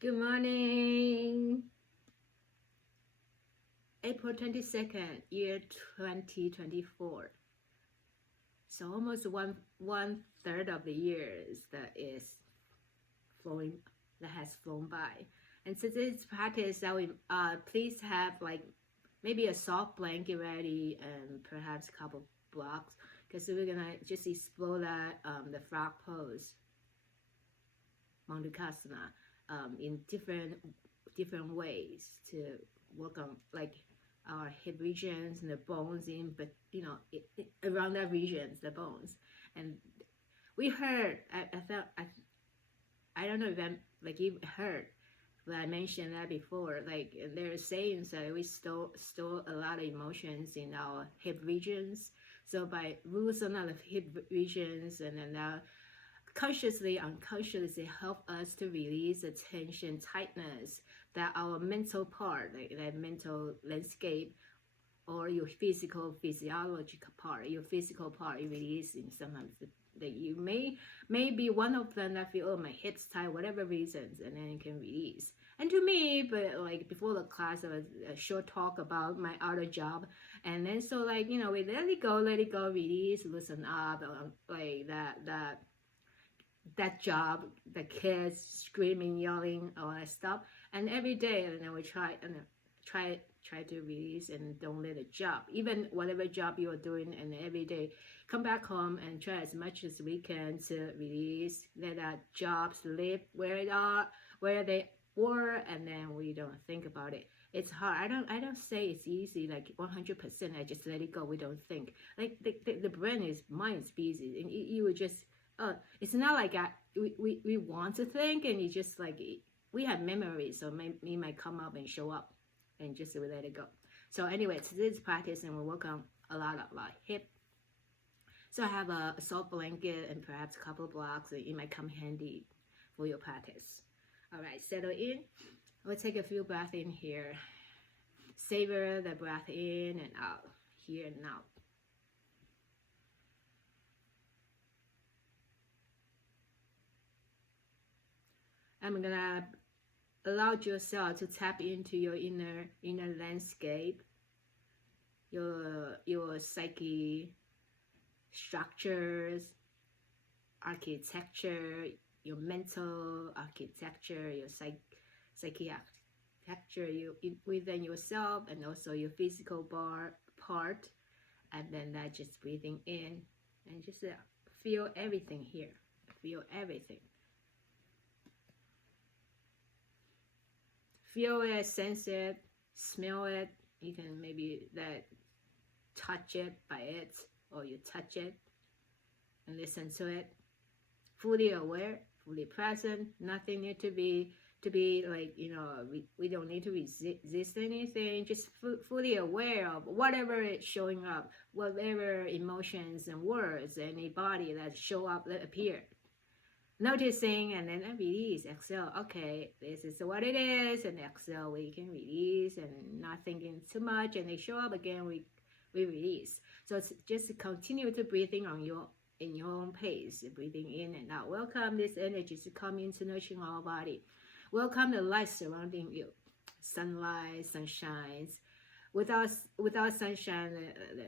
Good morning. April 22nd, year 2024. So almost one third of the years that has flown by. And since it's practice that we please have like maybe a soft blanket ready and perhaps a couple blocks, because we're gonna just explore that the frog pose, Mandukasana, in different ways to work on like our hip regions and the bones but around that regions, the bones. And we heard, I felt, I don't know if I'm like you heard, but I mentioned that before. Like there are sayings that we store a lot of emotions in our hip regions. So by loosening the hip regions and then consciously, unconsciously help us to release the tension, tightness that our mental part, like that mental landscape, or your physiological part, your physical part, you releasing sometimes that you may be one of them that feel, oh, my hips tight, whatever reasons, and then you can release. And to me, but like before the class, there was a short talk about my other job, and then so like we let it go, release, loosen up, like that job, the kids screaming, yelling, all that stuff. And every day, and then we try to release and don't let a job, even whatever job you are doing, and every day come back home and try as much as we can to release, let that jobs live where they were, and then we don't think about it. It's hard. I don't say it's easy like 100%. I just let it go. We don't think like the mind is busy, and you would just it's not like we want to think, and it's just like we have memories, so it might come up and show up, and just we let it go. So anyway, today's practice, and we'll work on a lot of hip. So I have a soft blanket and perhaps a couple of blocks, and it might come handy for your practice. All right, settle in. We'll take a few breaths in here. Savor the breath in and out, here and now. I'm gonna allow yourself to tap into your inner landscape, your psyche structures, architecture, your mental architecture, your psyche architecture, within yourself, and also your physical part, and then that just breathing in and just feel everything here. Feel everything. Feel it, sense it, smell it. You can maybe touch it by it, or you touch it and listen to it. Fully aware, fully present. Nothing need to be like we don't need to resist anything. Just fully aware of whatever is showing up, whatever emotions and words, any body that show up, that appear. Noticing, and then release, exhale. Okay, this is what it is, and exhale, we can release, and not thinking too much, and they show up again, we release. So it's just continue to breathing in your own pace, breathing in and out. Welcome this energy to come into nurturing our body. Welcome the light surrounding you, sunlight, sunshines. Without sunshine,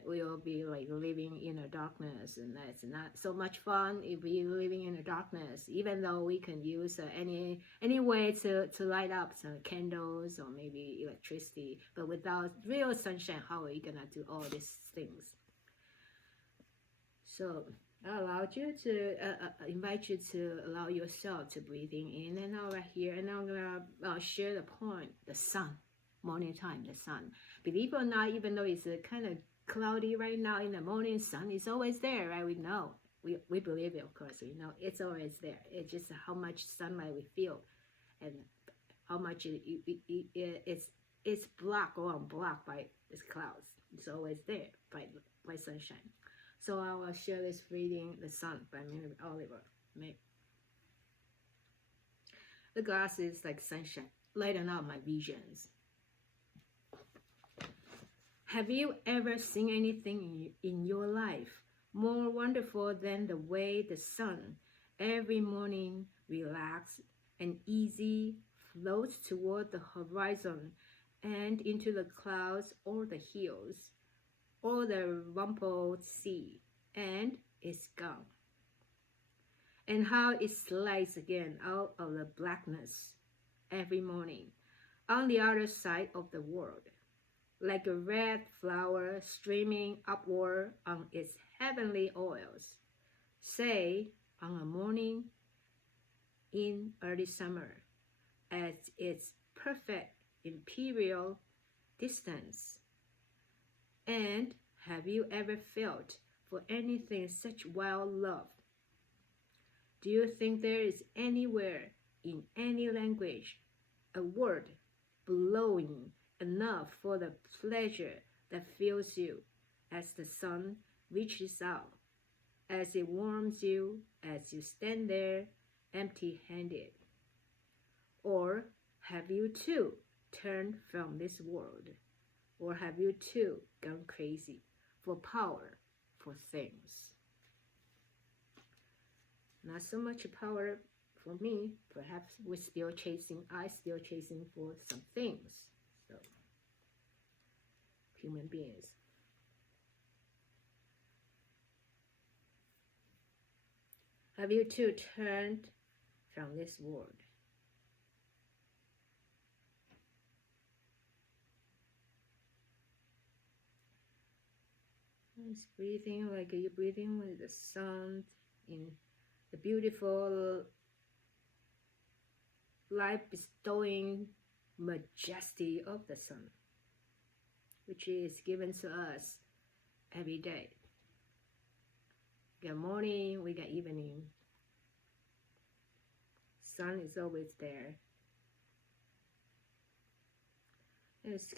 we will be like living in a darkness, and that's not so much fun if we living in a darkness. Even though we can use any way to light up some candles or maybe electricity, but without real sunshine, how are we gonna do all these things? So I allowed you to invite you to allow yourself to breathing in and out right here, and I'm gonna share the point, the sun. Morning time, the sun. Believe it or not, even though it's kind of cloudy right now, in the morning, sun is always there, right? We know. We believe it, of course. We know it's always there. It's just how much sunlight we feel, and how much it's blocked or unblocked by these clouds. It's always there by sunshine. So I will share this reading, The Sun by Mary Oliver. The glass is like sunshine, lighten up my visions. Have you ever seen anything in your life more wonderful than the way the sun every morning relaxes and easy floats toward the horizon and into the clouds or the hills or the rumpled sea, and it's gone. And how it slides again out of the blackness every morning on the other side of the world, like a red flower streaming upward on its heavenly oils, say on a morning in early summer, at its perfect imperial distance. And have you ever felt for anything such wild love? Do you think there is anywhere in any language a word blowing enough for the pleasure that fills you as the sun reaches out, as it warms you as you stand there empty-handed? Or have you too turned from this world? Or have you too gone crazy for power, for things? Not so much power for me. Perhaps I still chasing for some things. So, human beings. Have you too turned from this world? It's breathing like you're breathing with the sun in the beautiful life-bestowing majesty of the sun, which is given to us every day. We got morning, we got evening. Sun is always there.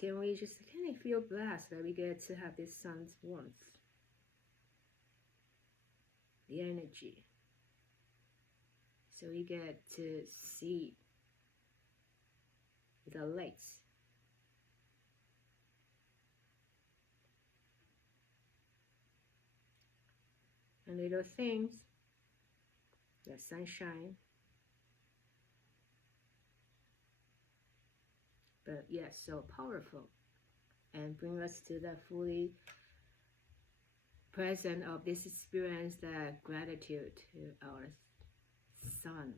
Can we feel blessed that we get to have this sun's warmth, the energy, so we get to see the lights. And little things, the sunshine, but yes, so powerful, and bring us to the fully present of this experience, the gratitude to our sun.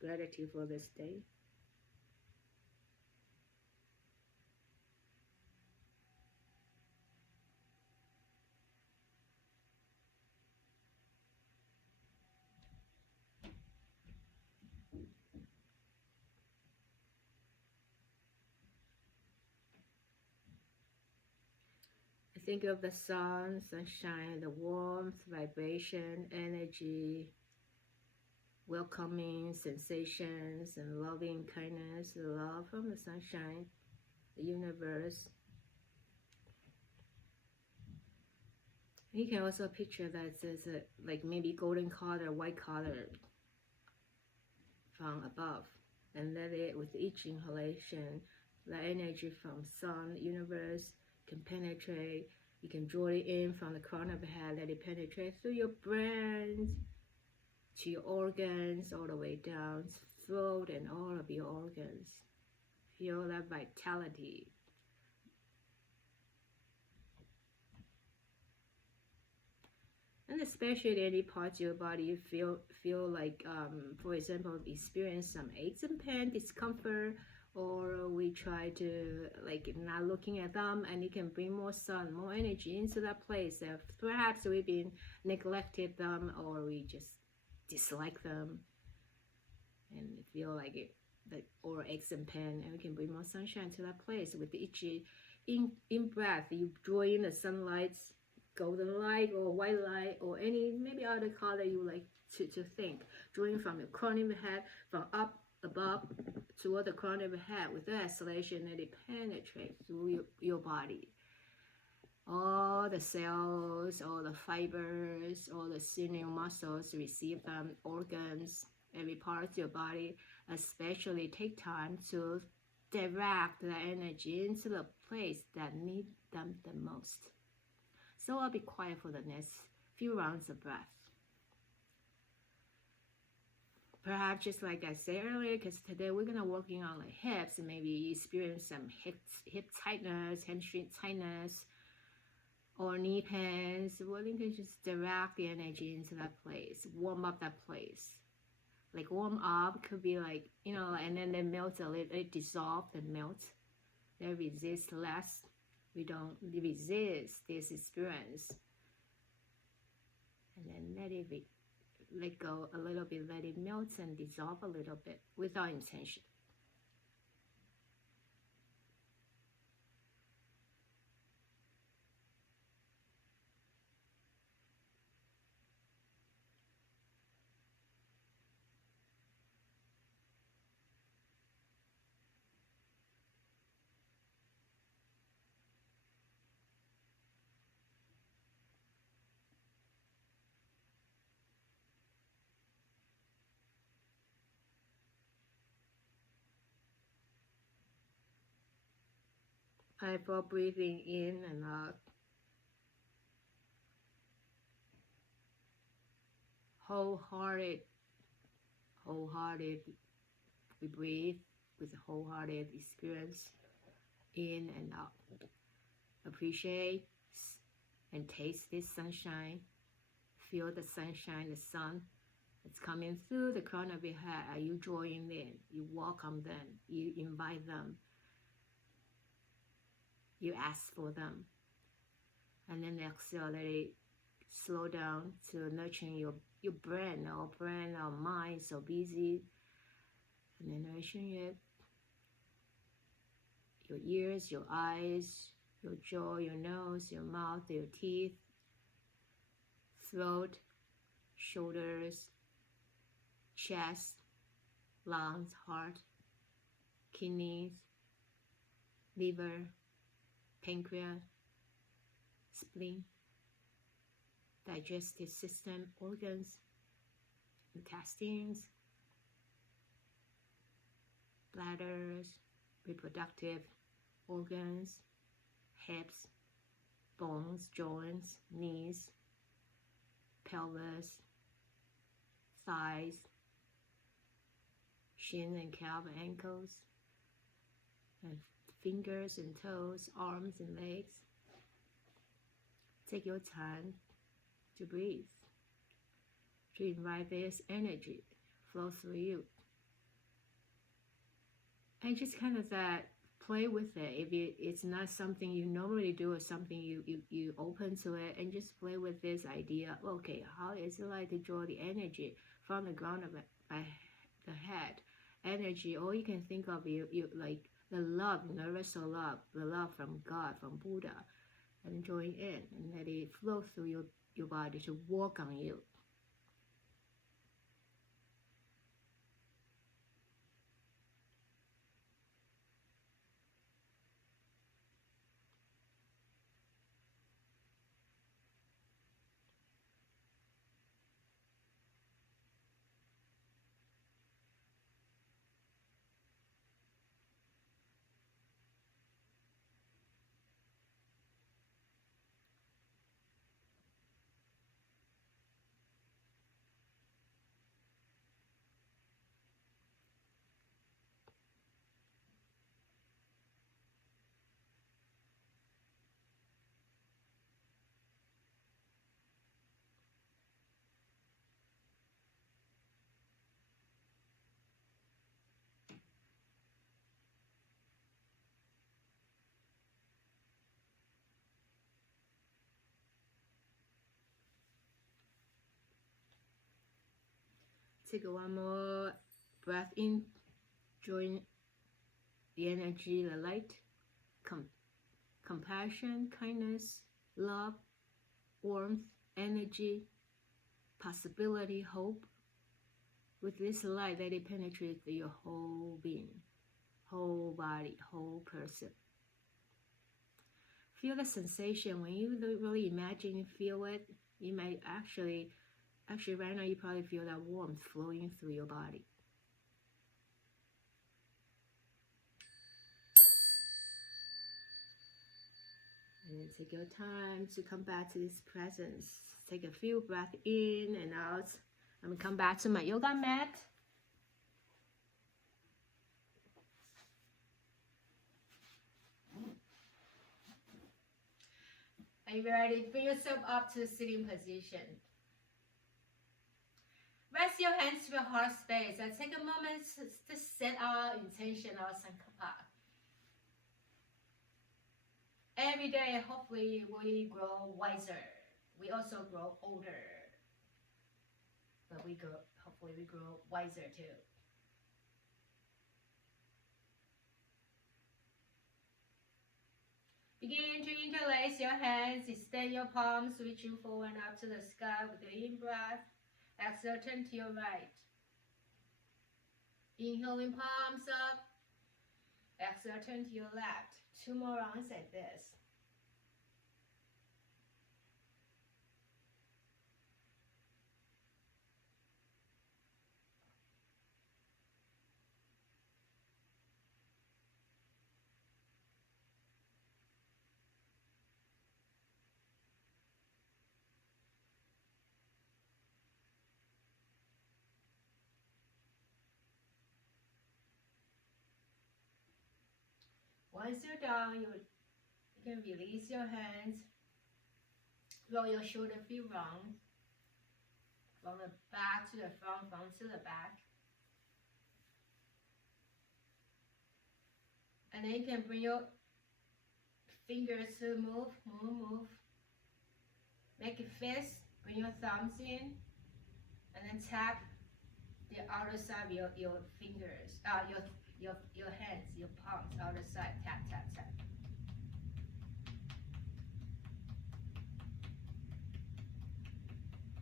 Gratitude for this day. Think of the sun, sunshine, the warmth, vibration, energy, welcoming sensations, and loving kindness, the love from the sunshine, the universe. You can also picture that there's like maybe golden color, white color from above, and let it, with each inhalation, the energy from sun, universe can penetrate. You can draw it in from the crown of the head, let it penetrate through your brain to your organs, all the way down, throat and all of your organs. Feel that vitality. And especially any parts of your body you feel like, for example, experience some aches and pain, discomfort, or we try to like not looking at them, and you can bring more sun, more energy into that place. Perhaps we've been neglected them, or we just dislike them and feel like it, or aches and pain, and we can bring more sunshine to that place with each in breath. You draw in the sunlight, golden light or white light, or any maybe other color you like to think, drawing from your crown of the head, from up above toward the crown of the head, with the exhalation, and it penetrates through your body. All the cells, all the fibers, all the sinew muscles receive them, organs, every part of your body, especially take time to direct the energy into the place that need them the most. So I'll be quiet for the next few rounds of breath. Perhaps just like I said earlier, because today we're gonna working on the hips and maybe you experience some hip tightness, hamstring tightness, or knee pains. Well, you can just direct the energy into that place, warm up that place. Like warm up could be like, you know, and then they melt a little, it dissolves and melts. They resist less. We don't resist this experience. And then let go a little bit, let it melt and dissolve a little bit without intention. For breathing in and out. Wholehearted. We breathe with a wholehearted experience in and out. Appreciate and taste this sunshine. Feel the sunshine, the sun. It's coming through the crown of your head. Are you drawing in? You welcome them. You invite them. You ask for them. And then exhale, let it slow down to nurturing your brain. Our mind so busy. And then nurturing it. Your ears, your eyes, your jaw, your nose, your mouth, your teeth, throat, shoulders, chest, lungs, heart, kidneys, liver, pancreas, spleen, digestive system, organs, intestines, bladders, reproductive organs, hips, bones, joints, knees, pelvis, thighs, shin and calf, ankles, and fingers and toes, arms and legs. Take your time to breathe, to invite this energy flow through you. And just kind of that, play with it. If it's not something you normally do or something you open to it, and just play with this idea. Okay, how is it like to draw the energy from the ground of the head? Energy, all you can think of, you like the love, universal love, the love from God, from Buddha, and join in and let it flow through your body to work on you. Take one more breath in, join the energy, the light, compassion, kindness, love, warmth, energy, possibility, hope. With this light, let it penetrate through your whole being, whole body, whole person. Feel the sensation. When you really imagine and feel it, you might actually right now you probably feel that warmth flowing through your body. And then take your time to come back to this presence. Take a few breaths in and out. I'm gonna come back to my yoga mat. Are you ready? Bring yourself up to the sitting position. Rest your hands to your heart space and take a moment to set our intention, our sankapa. Every day, hopefully, we grow wiser. We also grow older. But hopefully we grow wiser too. Begin to interlace your hands, extend your palms, reaching forward and up to the sky with the in-breath. Exhale, turn to your right. Inhaling palms up. Exhale, turn to your left. 2 more rounds like this. Once you're done, you can release your hands, roll your shoulder a few rounds, from the back to the front, front to the back. And then you can bring your fingers to move. Make a fist, bring your thumbs in, and then tap the outer side of your fingers, your hands, your palms, outer side, tap, tap, tap.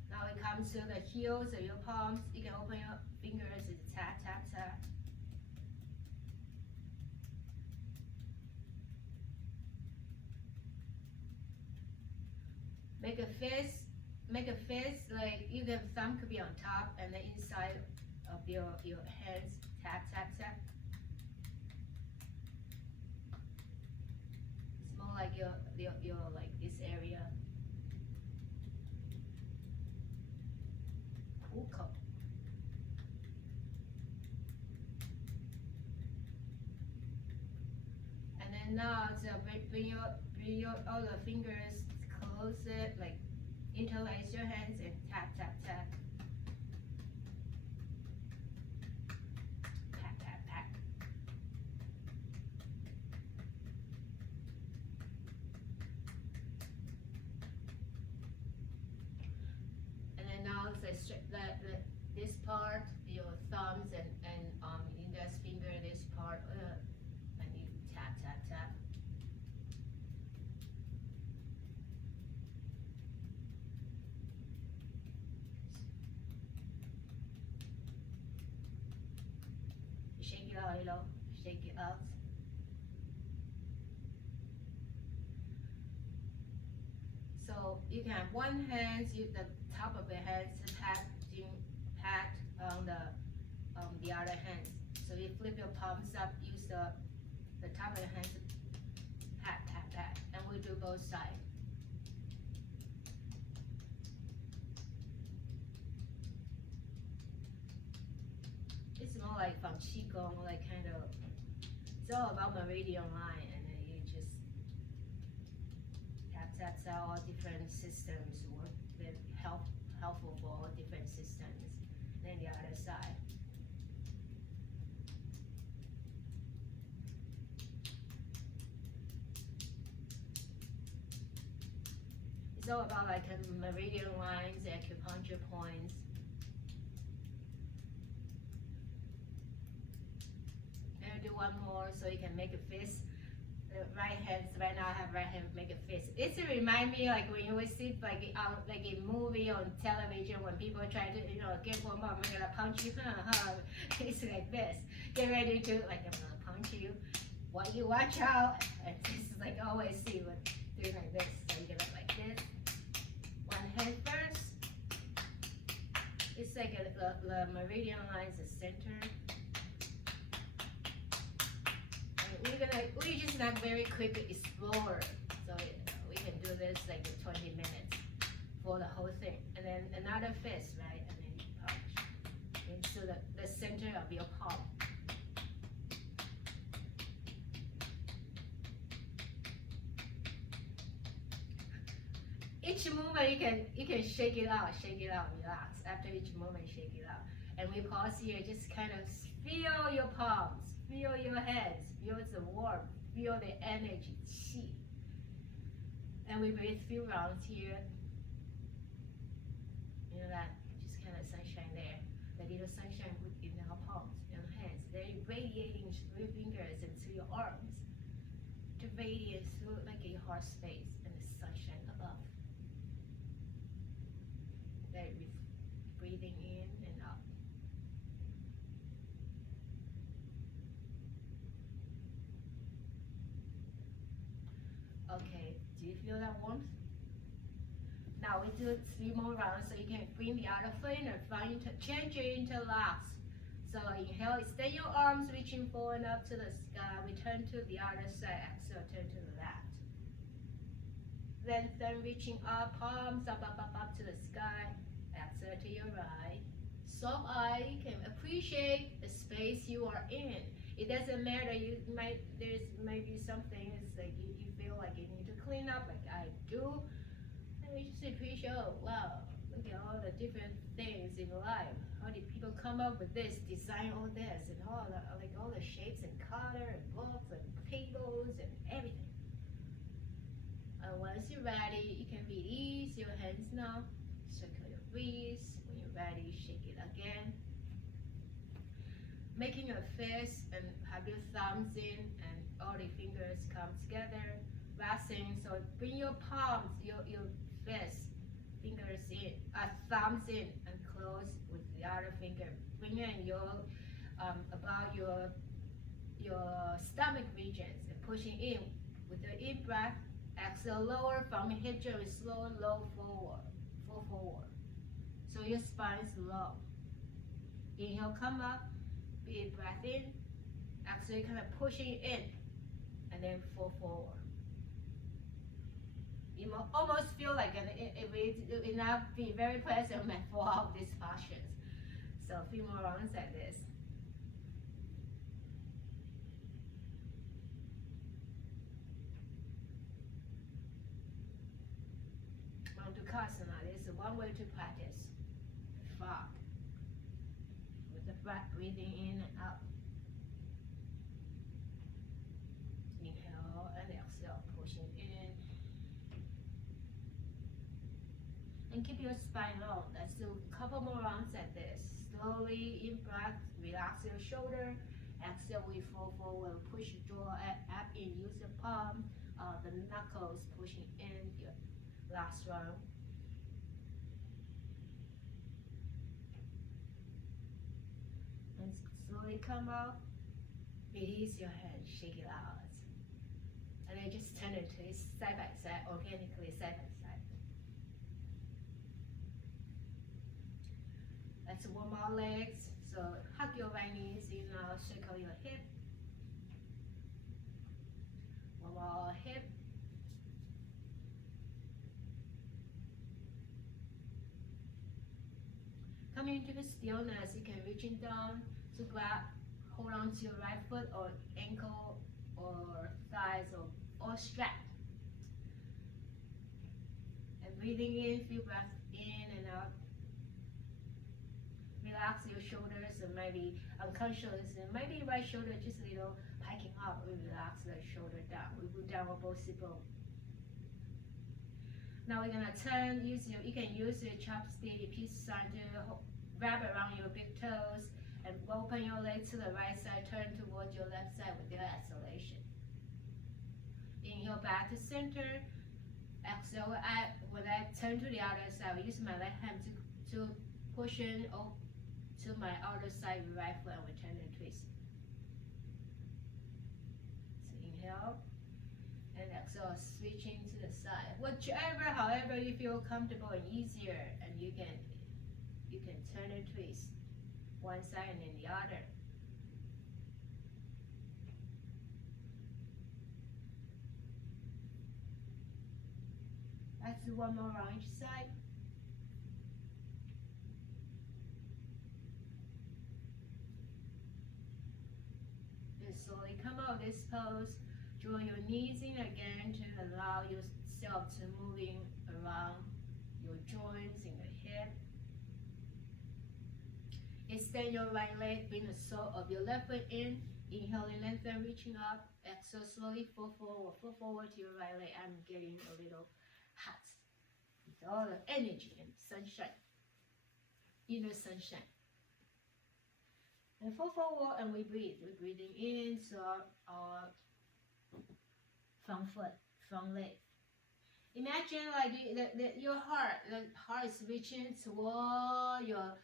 Now it comes to the heels of your palms. You can open your fingers and tap, tap, tap. Make a fist, like your thumb could be on top and the inside of your hands, tap, tap, tap. It's more like your like this area. Cool. And then now bring your all the fingers, close it, like interlace your hands and tap, tap, tap. Tap, tap, tap. And then now this part, your thumbs and index finger, this part, and you tap, tap, tap. Shake it out, shake it out. So you can have one hand, the top of the hands pat on the other hand. So you flip your palms up, use the top of the hand to pat, and we do both sides. It's more like from Qigong, like kind of, it's all about meridian line, and then you just tap, all different systems work. They're helpful for all different systems. Then the other side. It's all about like meridian lines, acupuncture points. And do one more so you can make a fist. Right hand, right now I have right hand make a fist. It's to remind me like when you always see like a movie on television when people try to get one more, I'm gonna punch you, it's like this. Get ready to like I'm gonna punch you. While you watch out, and this is like always see what doing like this. So you get it like this. One hand first. It's like the meridian line is the center. We're just not very quick to explore, so this like 20 minutes for the whole thing. And then another fist, right? And then you punch into the center of your palm. Each movement you can shake it out, relax. After each movement, shake it out. And we pause here, just kind of feel your palms, feel your hands, feel the warmth, feel the energy, qi. And we breathe a few rounds here. You know that, just kind of sunshine there. The little sunshine in our palms and hands. They're radiating through your fingers and to your arms. To radiate through like your heart space and the sunshine above. That breathing in and out. Okay, do you feel that warmth? Now we do 3 more rounds, so you can bring the other foot in and change it into locks. So inhale, extend your arms, reaching forward up to the sky. We turn to the other side, exhale, turn to the left. Then reaching up, palms up to the sky. Exhale to your right. Soft eye, you can appreciate the space you are in. It doesn't matter, there's maybe something it's like you feel like you need to clean up, like I do. And you just appreciate, oh wow, look at all the different things in life. How did people come up with this, design all this, and all the shapes and color and books and tables and everything. Once you're ready, you can release your hands now. Circle your wrists. When you're ready, shake it again. Making a fist and have your thumbs in and all the fingers come together. Resting, so bring your palms, your fist, fingers in, thumbs in and close with the other finger. Bring in your about your stomach regions and pushing in with the in breath. Exhale, lower from hip joint, slow, low forward, fall forward. So your spine is low. Inhale, come up, big breath in. Exhale, kind of pushing in, and then fall forward. You almost feel like it will not be very pleasant for all of these postures. So a few more rounds like this. Mandukasana is one way to practice fog with the breath, breathing in and out. Inhale and exhale, pushing in. And keep your spine long. Let's do a couple more rounds like this. Slowly in breath, relax your shoulder. Exhale, we fall forward, push your jaw up in, use the palm, the knuckles pushing in. Your last round. And slowly come out. Release your hand, shake it out. And then just turn it side by side, organically side by side. Let's warm our legs. So hug your right knees, you now circle your hip. Warm our hip. Coming into the stillness, you can reaching down to grab, hold on to your right foot or ankle or thighs or strap. And breathing in, feel breath in and out. Relax your shoulders and maybe unconscious and maybe right shoulder just a little hiking up. We relax the shoulder down. We go down both both. Now we're gonna turn. You can use your chopstick, peace sign to wrap around your big toes and open your legs to the right side. Turn towards your left side with your exhalation. Inhale back to center. Exhale. When I turn to the other side, I use my left hand to push in to my other side with right foot and return and twist. So inhale. And exhale, switching to the side. However you feel comfortable and easier, and you can turn and twist one side and then the other. Let's do one more round each side. And slowly come out this pose. Draw your knees in again to allow yourself to moving around your joints in the hip. Extend your right leg, bring the sole of your left foot in. Inhaling, lengthen, reaching up. Exhale, slowly fall forward to your right leg. I'm getting a little hot. With all the energy and sunshine, inner sunshine. And fall forward and we breathe. We're breathing in, so our front foot, front leg. Imagine like your heart, the heart is reaching toward your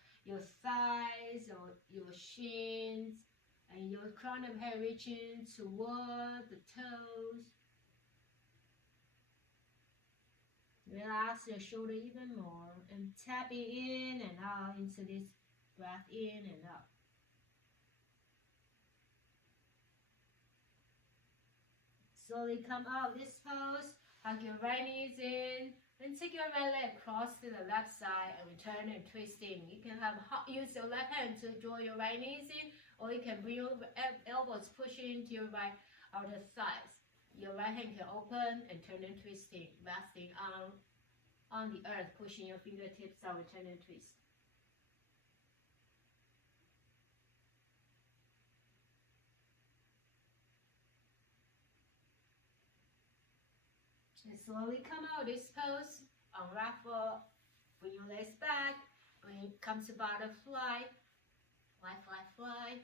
thighs or your shins, and your crown of hair reaching toward the toes. Relax your shoulder even more and tapping in and out into this breath in and out. Slowly come out this pose. Hug your right knees in. Then take your right leg across to the left side and return and twisting. You can use your left hand to draw your right knees in, or you can bring your elbows pushing into your right outer thighs. Your right hand can open and turn and twisting, resting on the earth, pushing your fingertips out, return and twist. And slowly come out this pose. Unravel. Bring your legs back. Come to butterfly. Fly, fly, fly.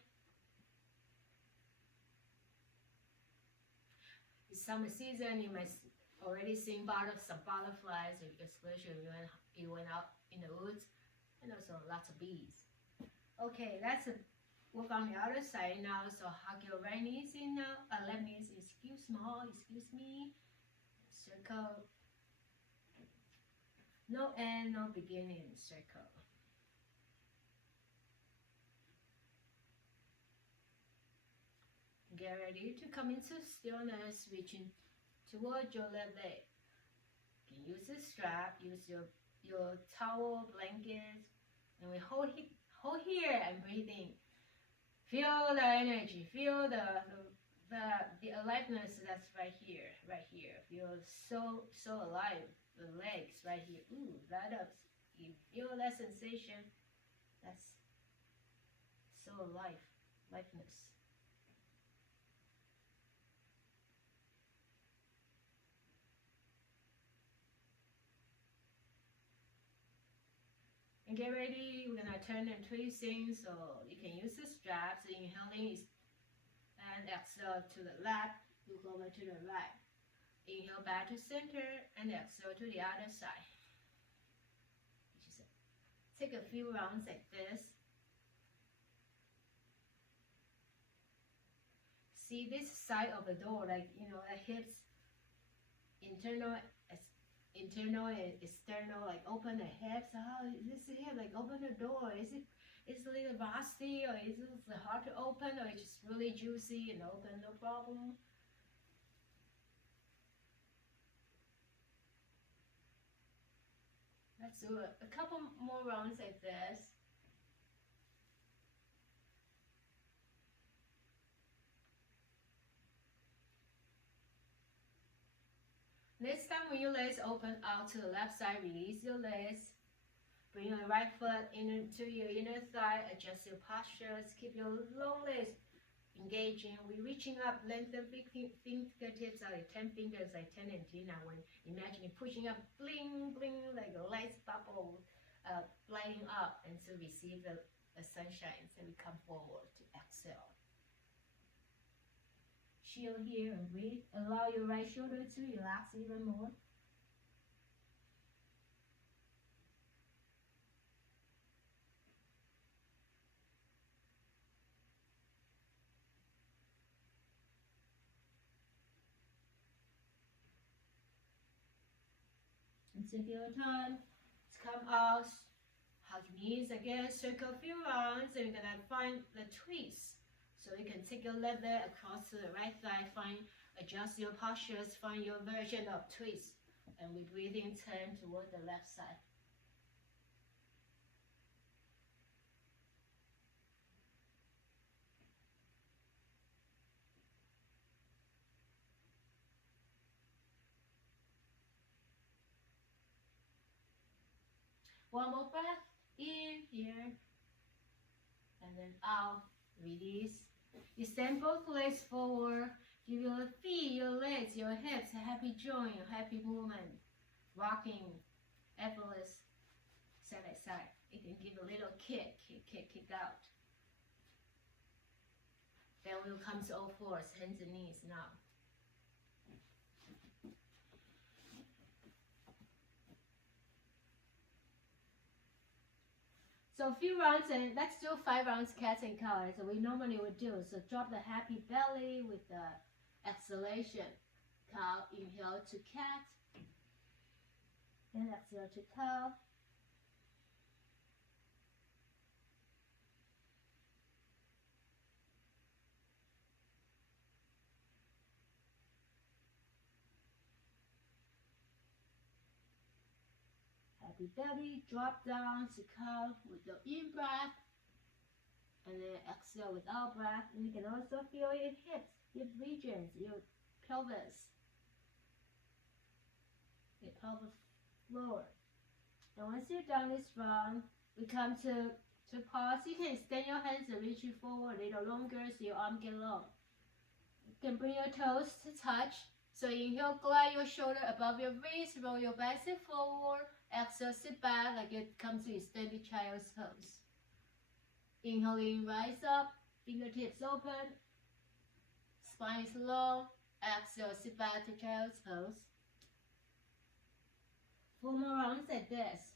It's summer season. You might already seen some butterflies, especially when you went out in the woods, and also lots of bees. Okay, let's work on the other side now. So hug your right knees in now. Left knees, excuse me. Circle. No end, no beginning. Circle. Get ready to come into stillness, reaching towards your left leg. You can use a strap, use your towel, blanket, and we hold here and breathe in. Feel the energy, feel the aliveness that's right here. Feel so alive. The legs right here. Ooh, light up. You feel that sensation. That's so aliveness. And get ready. We're gonna turn and twisting, so you can use the straps. Inhaling and exhale to the left, look over to the right. Inhale back to center and exhale to the other side. Just take a few rounds like this. See this side of the door, like the hips, internal and external, like open the hips. Oh, this hip, like open the door. Is it a little rusty, or is it hard to open, or it's just really juicy and open, no problem? Let's do a couple more rounds like this. This time when your legs open out to the left side, release your legs. Bring your right foot into your inner thigh, adjust your postures, keep your long legs engaging. We're reaching up, lengthen fingertips out, like 10 fingers, like 10 and 10. Now when imagine pushing up, bling, bling, like a light bubble, lighting up, and to receive the sunshine. So we come forward to exhale. Chill here and breathe. Allow your right shoulder to relax even more. And take your time to come out. Hug knees again, circle a few rounds, and you're gonna find the twist. So you can take your left leg across to the right thigh, adjust your postures, find your version of twist. and we breathing turn toward the left side. One more breath, in here, and then out, release. Extend both legs forward. Give your feet, your legs, your hips a happy joint, a happy movement. Rocking, effortless, side by side. You can give a little kick, kick out. Then we'll come to all fours, hands and knees now. So a few rounds, and let's do 5 rounds cat and cow as we normally would do. So drop the happy belly with the exhalation. Cow, inhale to cat, and exhale to cow. Happy belly, drop down to cow with your in breath, and then exhale with out breath. And you can also feel your hips, hip regions, your pelvis, your pelvis floor. And once you're done this round, we come to pause. You can extend your hands and reach you forward a little longer so your arm get long. You can bring your toes to touch. So inhale, glide your shoulder above your wrist, roll your bicep forward. Exhale, sit back like you come to extended child's pose. Inhaling, rise up, fingertips open, spine is long. Exhale, sit back to child's pose. 4 more rounds like this.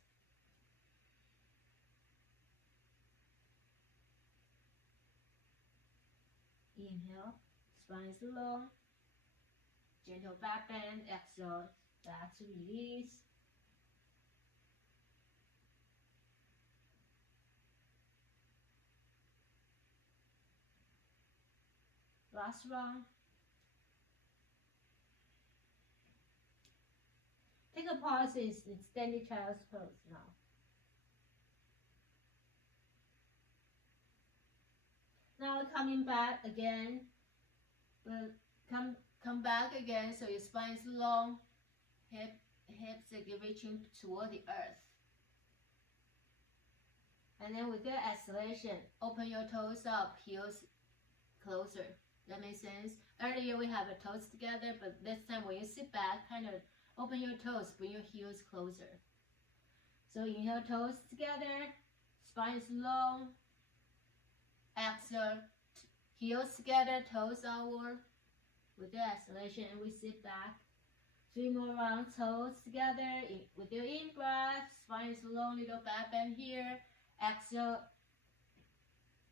Inhale, spine is long. Gentle back bend, exhale, back to release. Last round. Take a pause in extended child's pose now. Now coming back again, but come back again so your spine is long, hips are reaching toward the earth. And then with your exhalation, open your toes up, heels closer. That makes sense? Earlier we have the toes together, but this time when you sit back, kind of open your toes, bring your heels closer. So inhale, toes together, spine is long. Exhale, heels together, toes outward. With your exhalation, and we sit back. 3 more rounds, toes together. With your in breath, spine is long, little back bend here. Exhale,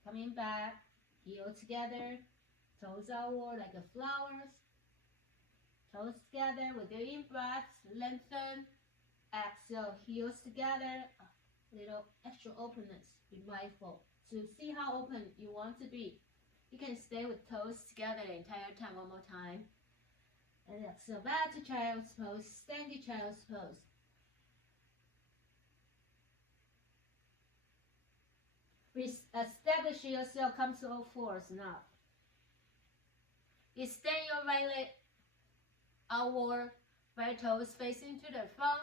coming back, heel together, toes outward like a flowers. Toes together with your in breath, lengthen. Exhale, heels together, little extra openness. Be mindful to see how open you want to be. You can stay with toes together the entire time. One more time. And exhale back to child's pose, standing child's pose. Establish yourself, come to all fours now. Extend your right leg outward, right toes facing to the front.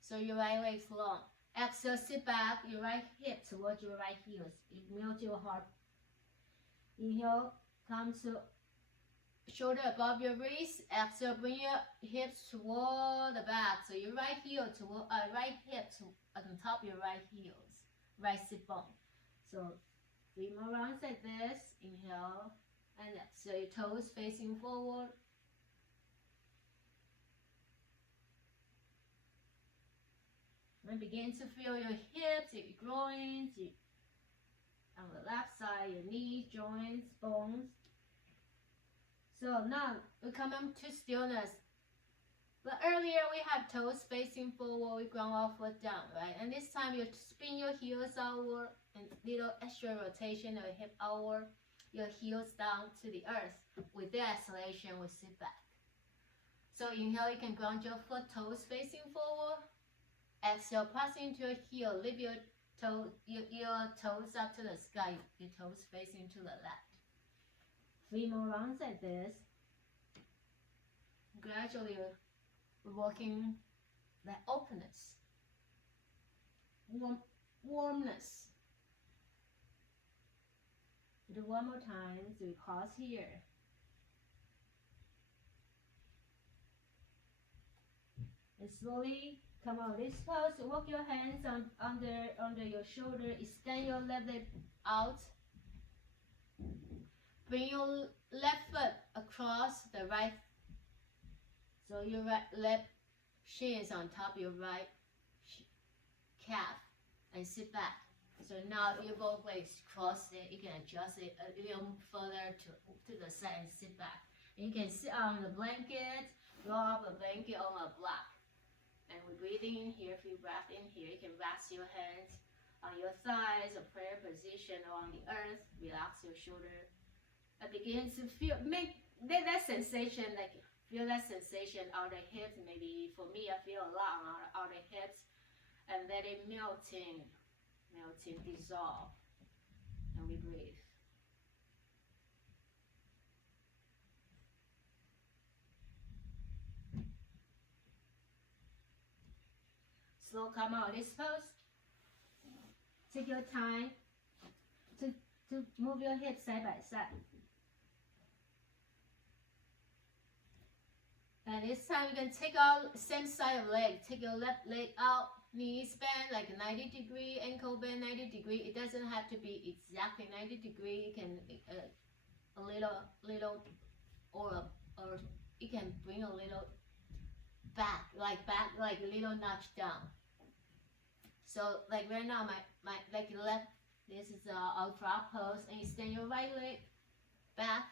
So your right leg is long. Exhale, sit back, your right hip towards your right heels. Melt your heart. Inhale, come to shoulder above your wrist. Exhale, bring your hips toward the back. So your right heel toward right hip to on top of your right heels, right sit bone. So 3 more rounds like this. Inhale and exhale, your toes facing forward. And begin to feel your hips, your groins, on the left side, your knees, joints, bones. So now we come to stillness. But earlier we have toes facing forward, we ground our foot down, right? And this time you spin your heels outward and little extra rotation of your hip outward, your heels down to the earth. With the exhalation, we sit back. So inhale, you can ground your foot, toes facing forward. Exhale, press into your heel, lift your toes up to the sky, your toes facing to the left. 3 more rounds like this. Gradually working the openness, warmness. Do one more time, so we pause here. And slowly come out this pose, walk your hands under your shoulder, extend your left leg out. Bring your left foot across the right, so your right left shin is on top of your right calf, and sit back. So now your both legs cross it, you can adjust it a little further to the side and sit back. And you can sit on the blanket, roll up the blanket on a block. And we're breathing in here. If you breath in here, you can rest your hands on your thighs or prayer position or on the earth. Relax your shoulder. And begin to feel, that sensation, like feel that sensation on the hips. Maybe for me, I feel a lot on the hips, and let it melting, dissolve, and we breathe. Slow come out this pose. Take your time to move your hips side by side. And this time you can take out same side of leg. Take your left leg out, knees bend like 90 degree, ankle bend 90 degree. It doesn't have to be exactly 90 degree. You can a little, or you can bring a little back, like a little notch down. So like right now, my like left, this is our frog pose, and you extend your right leg back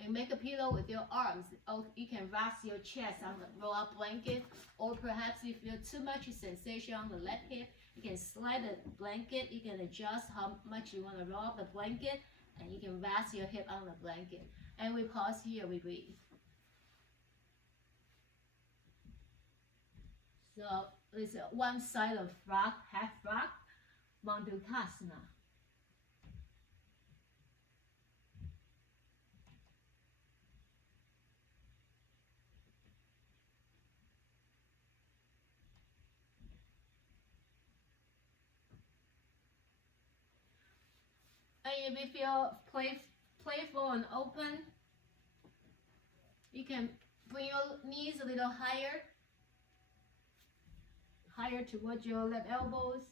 and make a pillow with your arms. Or you can rest your chest on the roll up blanket, or perhaps if you feel too much sensation on the left hip, you can slide the blanket. You can adjust how much you want to roll up the blanket, and you can rest your hip on the blanket. And we pause here, we breathe. So it's one side of frog, half frog, Mandukasana. And if you feel playful and open, you can bring your knees a little higher towards your left elbows,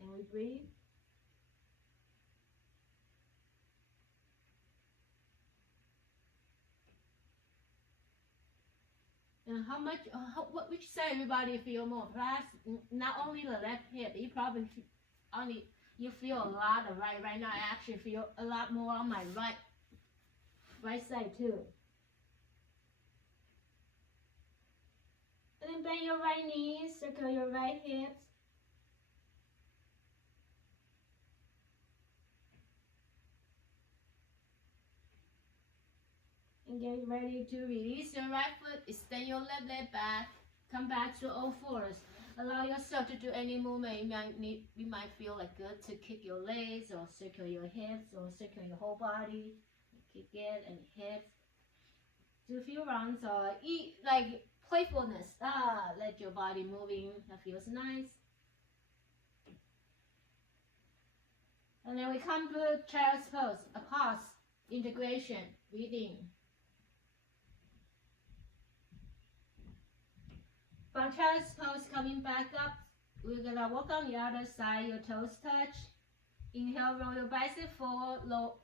and we breathe. And which side everybody feel more? Perhaps not only the left hip, you probably you feel a lot of right now. I actually feel a lot more on my right side too. And then bend your right knees, circle your right hips. And get ready to release your right foot, extend your left leg back, come back to all fours. Allow yourself to do any movement. You might feel like good to kick your legs, or circle your hips, or circle your whole body. Kick it and hips. Do a few rounds, or like playfulness. Let your body moving. That feels nice. And then we come to child's pose, a pause, integration, breathing. From child's pose, coming back up, we're gonna walk on the other side. Your toes touch. Inhale, roll your bicep forward, low,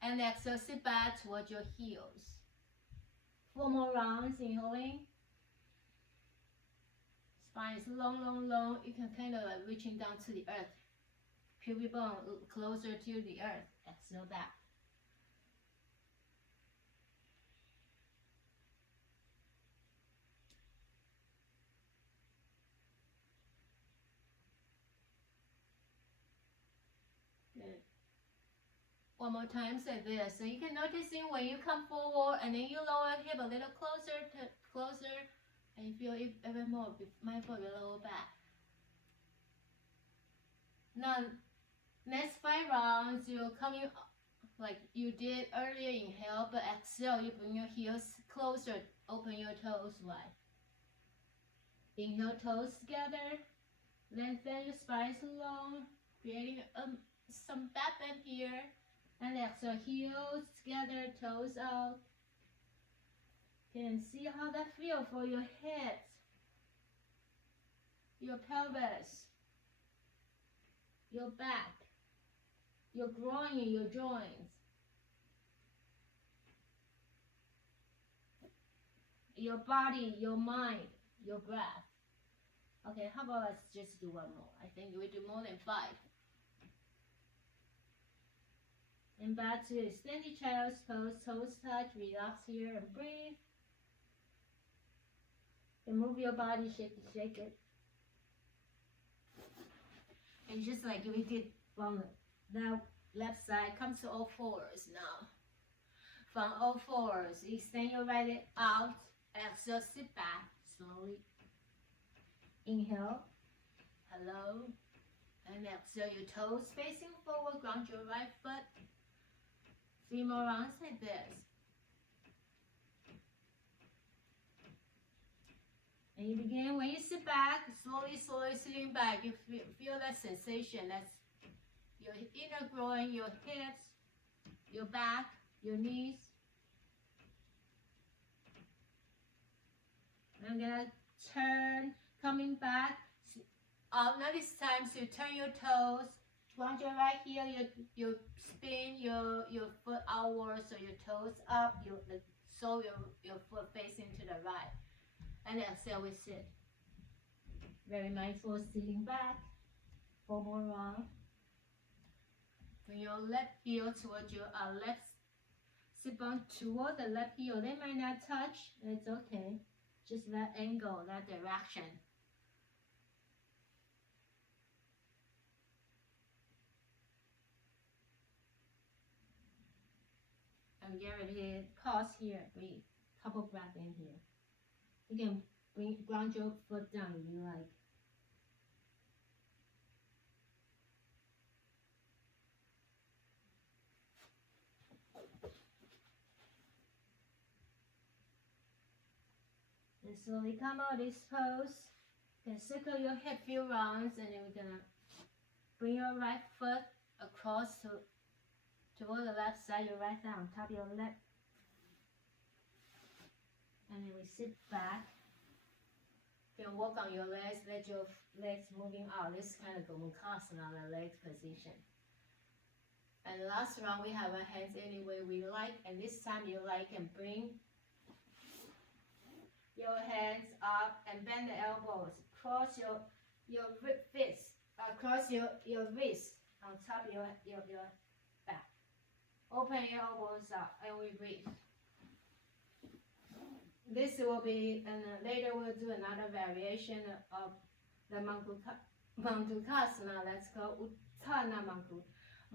and exhale, sit back towards your heels. 4 more rounds, inhaling. Spine is long. You can kind of like reaching down to the earth. Pubic bone closer to the earth. Exhale back. Good. One more time, say this. So you can notice when you come forward and then you lower hip a little closer closer, and you feel even more mindful of your lower back. Now, next 5 rounds, you're coming like you did earlier. Inhale, but exhale, you bring your heels closer, open your toes wide. Inhale, toes together, lengthen your spine long, creating some back bend here. And exhale, heels together, toes out. Can see how that feels for your head, your pelvis, your back, your groin, your joints, your body, your mind, your breath. Okay, how about let's just do one more. I think we do more than 5. And back to extended child's pose, toes touch, relax here and breathe. And move your body, shake it. And just like we did from the left side, come to all fours now. From all fours, extend your right leg out. Exhale, sit back slowly. Inhale, hello. And exhale, your toes facing forward, ground your right foot. 3 more rounds like this. And you begin, when you sit back, slowly sitting back, you feel that sensation. That's your inner groin, your hips, your back, your knees. I'm gonna turn, coming back. Now this time, so you turn your toes, ground your right heel, you spin your foot outward, so your toes up, so your foot facing to the right. And exhale, we sit. Very mindful, sitting back. 4 more rounds. Bring your left heel towards your left sit bone toward the left heel. They might not touch. It's okay. Just that angle, that direction. And get ready. Pause here. Breathe. Couple breaths in here. You can ground your foot down if you like. And slowly come out this pose. You can circle your hip few rounds, and then we're gonna bring your right foot across toward the left side, your right thigh on top of your leg. And then we sit back. You can walk on your legs, let your legs moving out. This is kind of Mandukasana, the legs position. And last round, we have our hands any way we like. And this time you like and bring your hands up and bend the elbows. Cross your fists, cross your wrist on top of your back. Open your elbows up and we breathe. This will be, and later we'll do another variation of the Mandukasana. That's called Uttana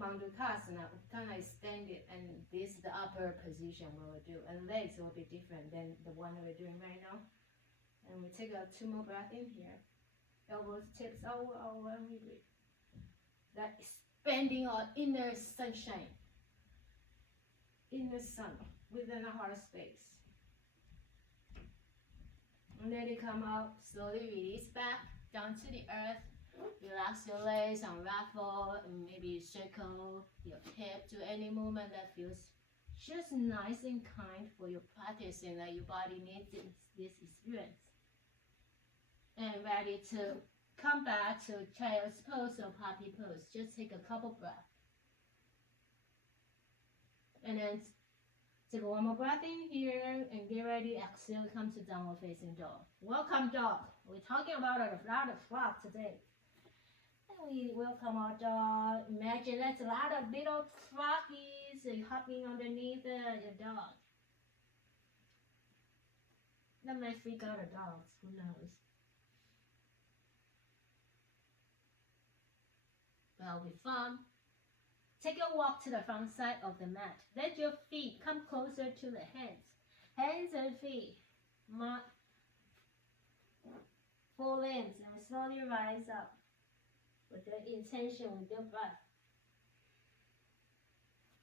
Mandukasana. Uttana extended, and this is the upper position we will do. And legs will be different than the one we're doing right now. And we take 2 more breaths in here. Elbows tips over, and we breathe. That expanding our inner sunshine, inner sun within our heart space. And let it come out, slowly release back down to the earth. Relax your legs, unravel, and maybe circle your hip to any movement that feels just nice and kind for your practice, and that your body needs this experience. And ready to come back to child's pose or puppy pose. Just take a couple breaths. And then take 1 more breath in here and get ready. Exhale, come to downward facing dog. Welcome dog. We're talking about a lot of frog today. And we welcome our dog. Imagine that's a lot of little froggies hopping underneath your dog. That might freak out the dogs. Who knows? That'll be fun. Take a walk to the front side of the mat. Let your feet come closer to the hands. Hands and feet. full limbs, and slowly rise up with the intention with your breath.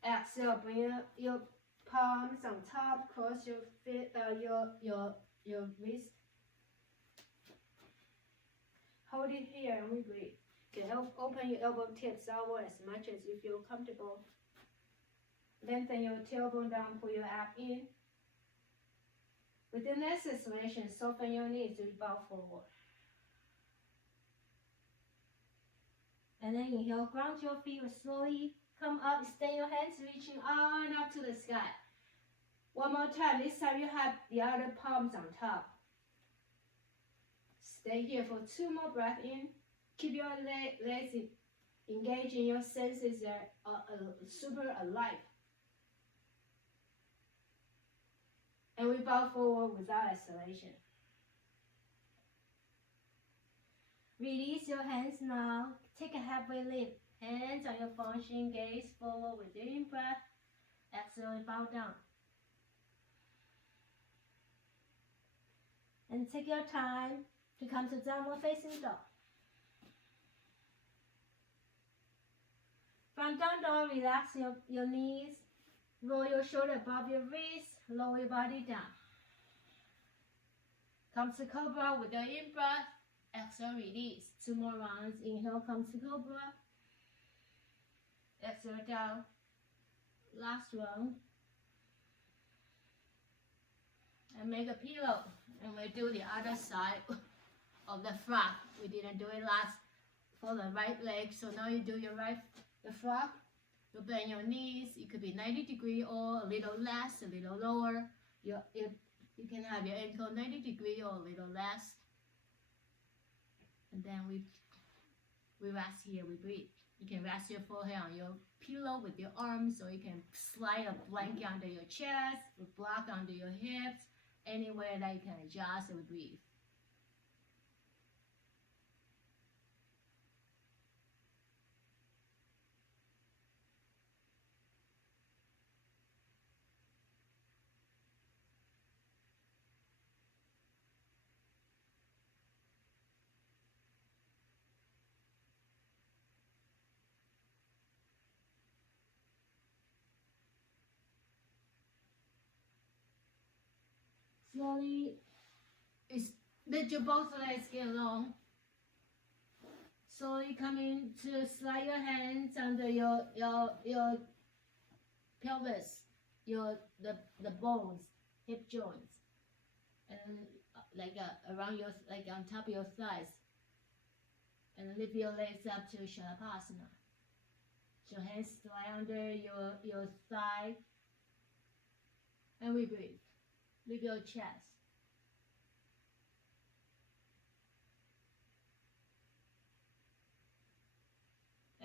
Exhale, bring your palms on top, cross your feet, your wrist. Hold it here and we breathe. You can open your elbow tips outward as much as you feel comfortable. Lengthen your tailbone down, pull your ab in. With the next exhalation, soften your knees to bow forward. And then inhale, ground your feet, slowly come up, extend your hands, reaching on up to the sky. One more time, this time you have the other palms on top. Stay here for 2 more breaths in. Keep your legs engaged in your senses, they're super alive. And we bow forward without exhalation. Release your hands now. Take a halfway lift. Hands on your function, gaze forward with your in-breath. Exhale, bow down. And take your time to come to downward facing dog. From down dog, relax your knees. Roll your shoulder above your wrist. Lower your body down. Come to cobra with your in-breath. Exhale, release. 2 more rounds. Inhale, come to cobra. Exhale, down. Last round. And make a pillow. And we do the other side of the frog. We didn't do it last for the right leg. So now you do the frog. You bend your knees. It could be 90 degrees or a little less, a little lower. You can have your ankle 90 degrees or a little less. And then we rest here, we breathe. You can rest your forehead on your pillow with your arms, or you can slide a blanket under your chest, or block under your hips, anywhere that you can adjust and breathe. Slowly, let your both legs get long. Slowly come in to slide your hands under your pelvis, the bones, hip joints, and around your, like on top of your thighs, and lift your legs up to Shavasana. So hands slide under your thigh, and we breathe. Lift your chest.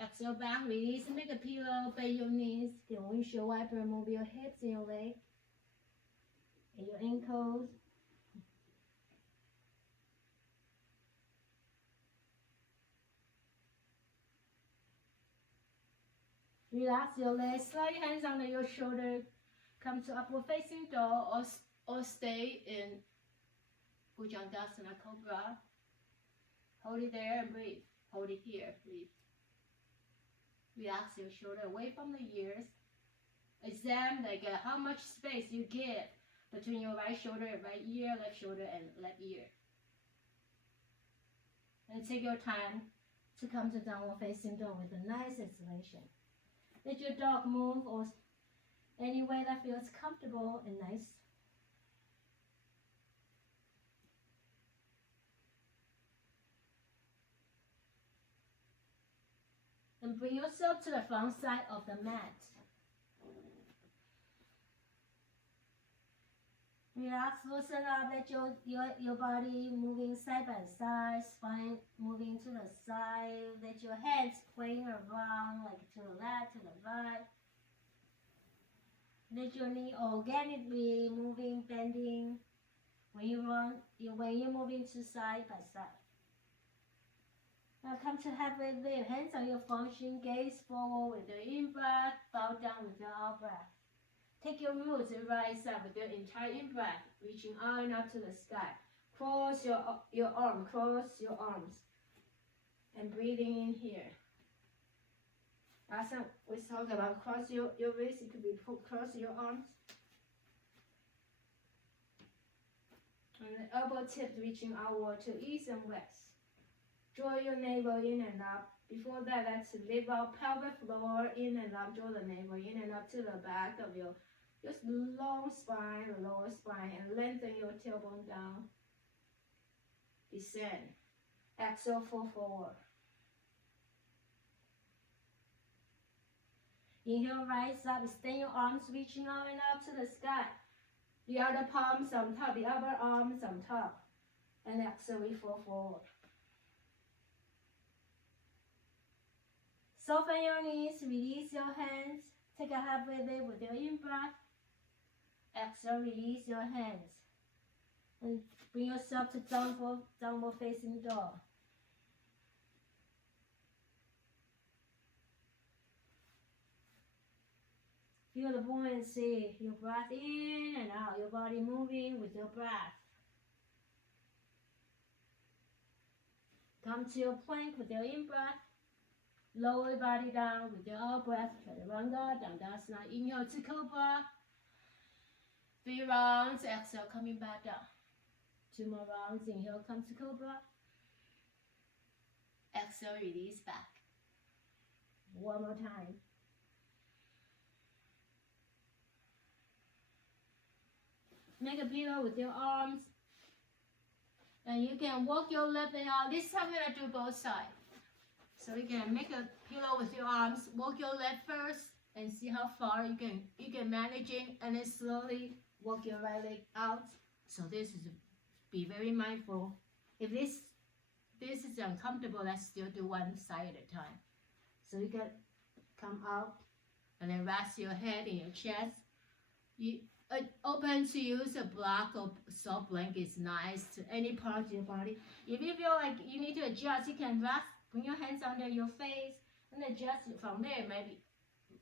Exhale back, release, make a pillow, bend your knees, get a windshield wiper, move your hips and your leg, and your ankles. Relax your legs, slide your hands under your shoulder, come to upward facing dog, or stay in Bhujangasana Cobra. Hold it there and breathe. Hold it here, breathe. Relax your shoulder away from the ears. Examine how much space you give between your right shoulder and right ear, left shoulder and left ear. And take your time to come to downward facing dog with a nice exhalation. Let your dog move or any way that feels comfortable and nice. And bring yourself to the front side of the mat. Relax, loosen up, let your body moving side by side, spine moving to the side, let your hands playing around like to the left, to the right. Let your knee organically moving, bending when you're moving to side by side. Now come to halfway lift, hands on your function, gaze forward with your in-breath, bow down with your out-breath. Take your roots and rise up with your entire in-breath, reaching out and up to the sky. Cross your cross your arms, and breathing in here. Last time we talked about cross your wrist, it could be cross your arms. And the elbow tips reaching outward to east and west. Draw your navel in and up. Before that, let's lift our pelvic floor in and up. Draw the navel in and up to the back of your just long spine, the lower spine, and lengthen your tailbone down. Descend. Exhale, fall forward. Inhale, rise up. Extend your arms, reaching out and up to the sky. The other palms on top, the other arms on top. And exhale, we fall forward. Soften your knees, release your hands. Take a halfway lift with your in-breath. Exhale, release your hands. And bring yourself to downward facing dog. Feel the buoyancy, your breath in and out, your body moving with your breath. Come to your plank with your in-breath. Lower your body down with your out-breath. Chaturanga, Dandasana. Inhale to Cobra. 3 rounds. Exhale, coming back down. 2 more rounds. Inhale, come to Cobra. Exhale, release back. 1 more time. Make a pillow with your arms. And you can walk your left leg out. This time we're going to do both sides. So you can make a pillow with your arms. Walk your leg first and see how far you can manage it. And then slowly walk your right leg out. So this is, be very mindful. If this is uncomfortable, let's still do one side at a time. So you can come out and then rest your head in your chest. You open to use a block or soft blanket is nice to any part of your body. If you feel like you need to adjust, you can rest, bring your hands under your face, and adjust from there. Maybe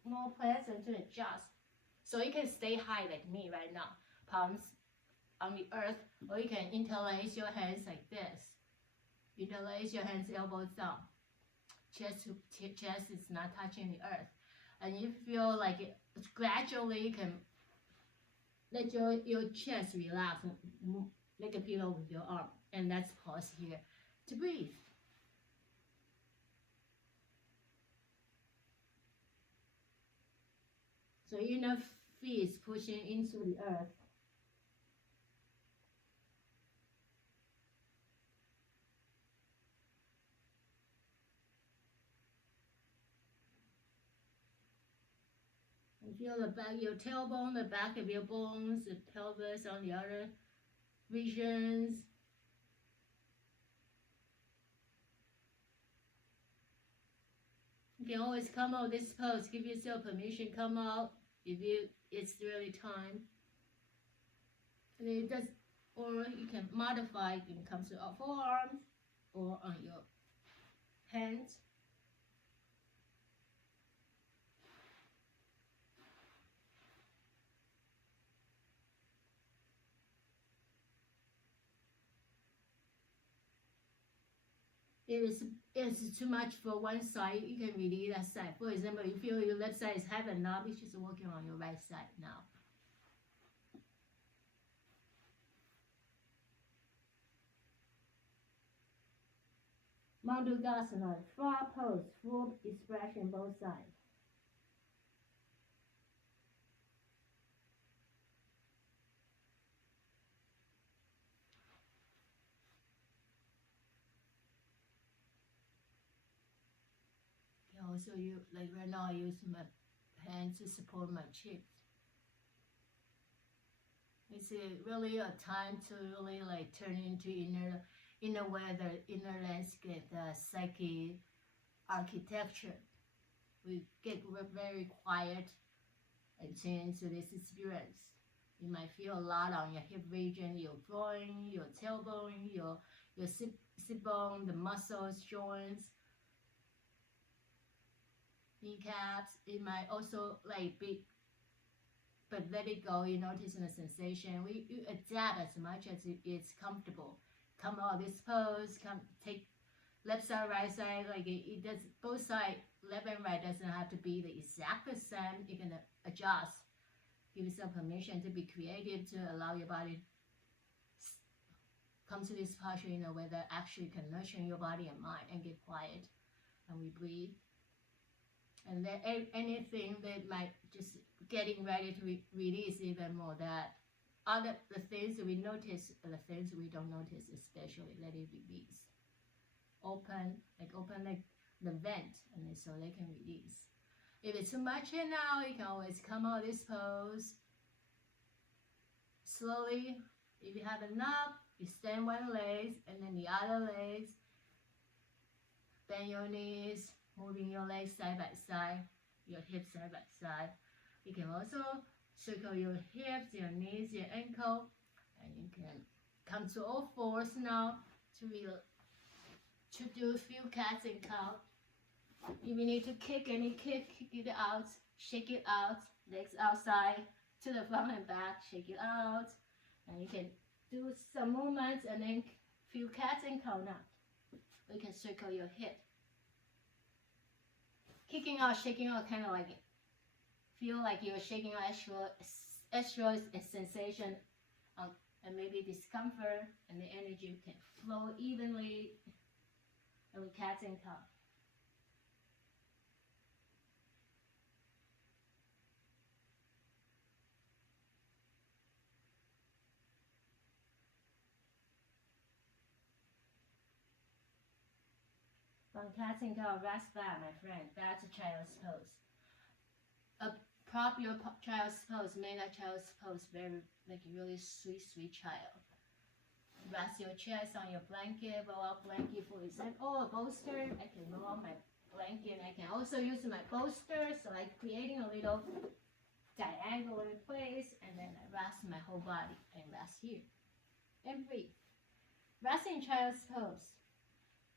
more pleasant to adjust. So you can stay high like me right now, palms on the earth, or you can interlace your hands like this. Interlace your hands, elbows down. Chest is not touching the earth. And you feel like it, gradually you can let your chest relax and make a pillow with your arm. And let's pause here to breathe. So inner feet is pushing into the earth. And feel the back of your tailbone, the back of your bones, the pelvis on the other regions. You can always come out of this pose. Give yourself permission. Come out if it's really time. And then just, or you can modify. You can come to your forearms or on your hands. If it's too much for one side, you can release that side. For example, you feel your left side is heavy enough, you're just working on your right side now. Mandukasana, frog pose, full expression both sides. Also, like right now, I use my hands to support my cheeks. It's really a time to really like turn into inner weather, inner landscape, the psyche, architecture. We get very quiet and turn into this experience. You might feel a lot on your hip region, your groin, your tailbone, your sit bone, the muscles, joints, kneecaps. It might also like be but let it go. You notice the sensation. You adapt as much as it's comfortable. Come out this pose. Come take left side, right side. Like it does both sides, left and right doesn't have to be the exact same. You can adjust. Give yourself permission to be creative, to allow your body come to this posture in a way that actually can nurture your body and mind and get quiet. And we breathe. And then anything that might just getting ready to release even more, that the things that we notice, the things we don't notice, especially let it release. Open like the vent, and then so they can release. If it's too much here now, you can always come out this pose. Slowly, if you have enough, you stand one leg and then the other legs. Bend your knees, moving your legs side by side, your hips side by side. You can also circle your hips, your knees, your ankle, and you can come to all fours now to do a few cats and cow. If you need to kick it out, shake it out, legs outside to the front and back, shake it out, and you can do some movements and then few cats and cow now. You can circle your hip. Kicking out, shaking out, kind of like feel like you're shaking out extra sensation and maybe discomfort, and the energy can flow evenly with cats and cow. From cats and cow, rest back, my friend. That's a child's pose. Prop your child's pose, make that child's pose very, like a really sweet child. Rest your chest on your blanket, roll out blanket for example, or a bolster. I can roll out my blanket. I can also use my bolster, so like creating a little diagonal place, and then I rest my whole body and rest here. And breathe. Rest in child's pose.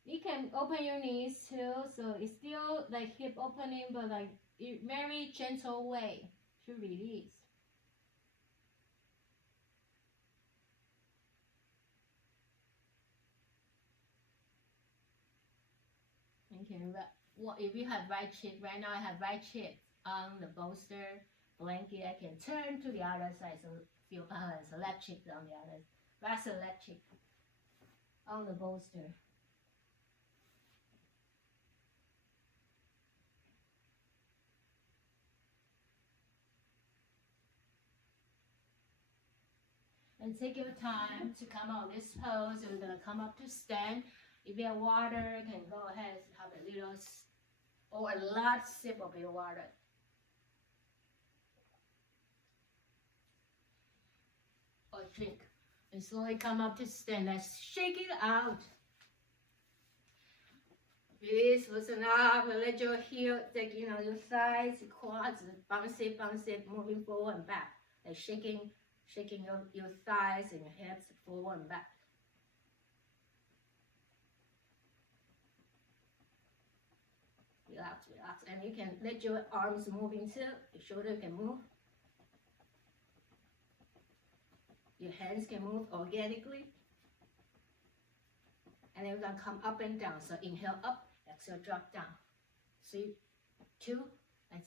You can open your knees too, so it's still like hip opening, but like very gentle way to release. Okay, if you have right cheek, right now I have right cheek on the bolster blanket. I can turn to the other side, so feel balance. Left cheek on the other, rest the left cheek on the bolster. And take your time to come out this pose. We're gonna come up to stand. If you have water, you can go ahead and have a little or a large sip of your water. Or drink. And slowly come up to stand. Let's shake it out. Release, loosen up, and let your heel, take your thighs, your quads, bounce it, moving forward and back. Like shaking your thighs and your hips forward and back. Relax, and you can let your arms moving too. Your shoulder can move. Your hands can move organically. And then we're gonna come up and down. So inhale up, exhale drop down. 3, 2, and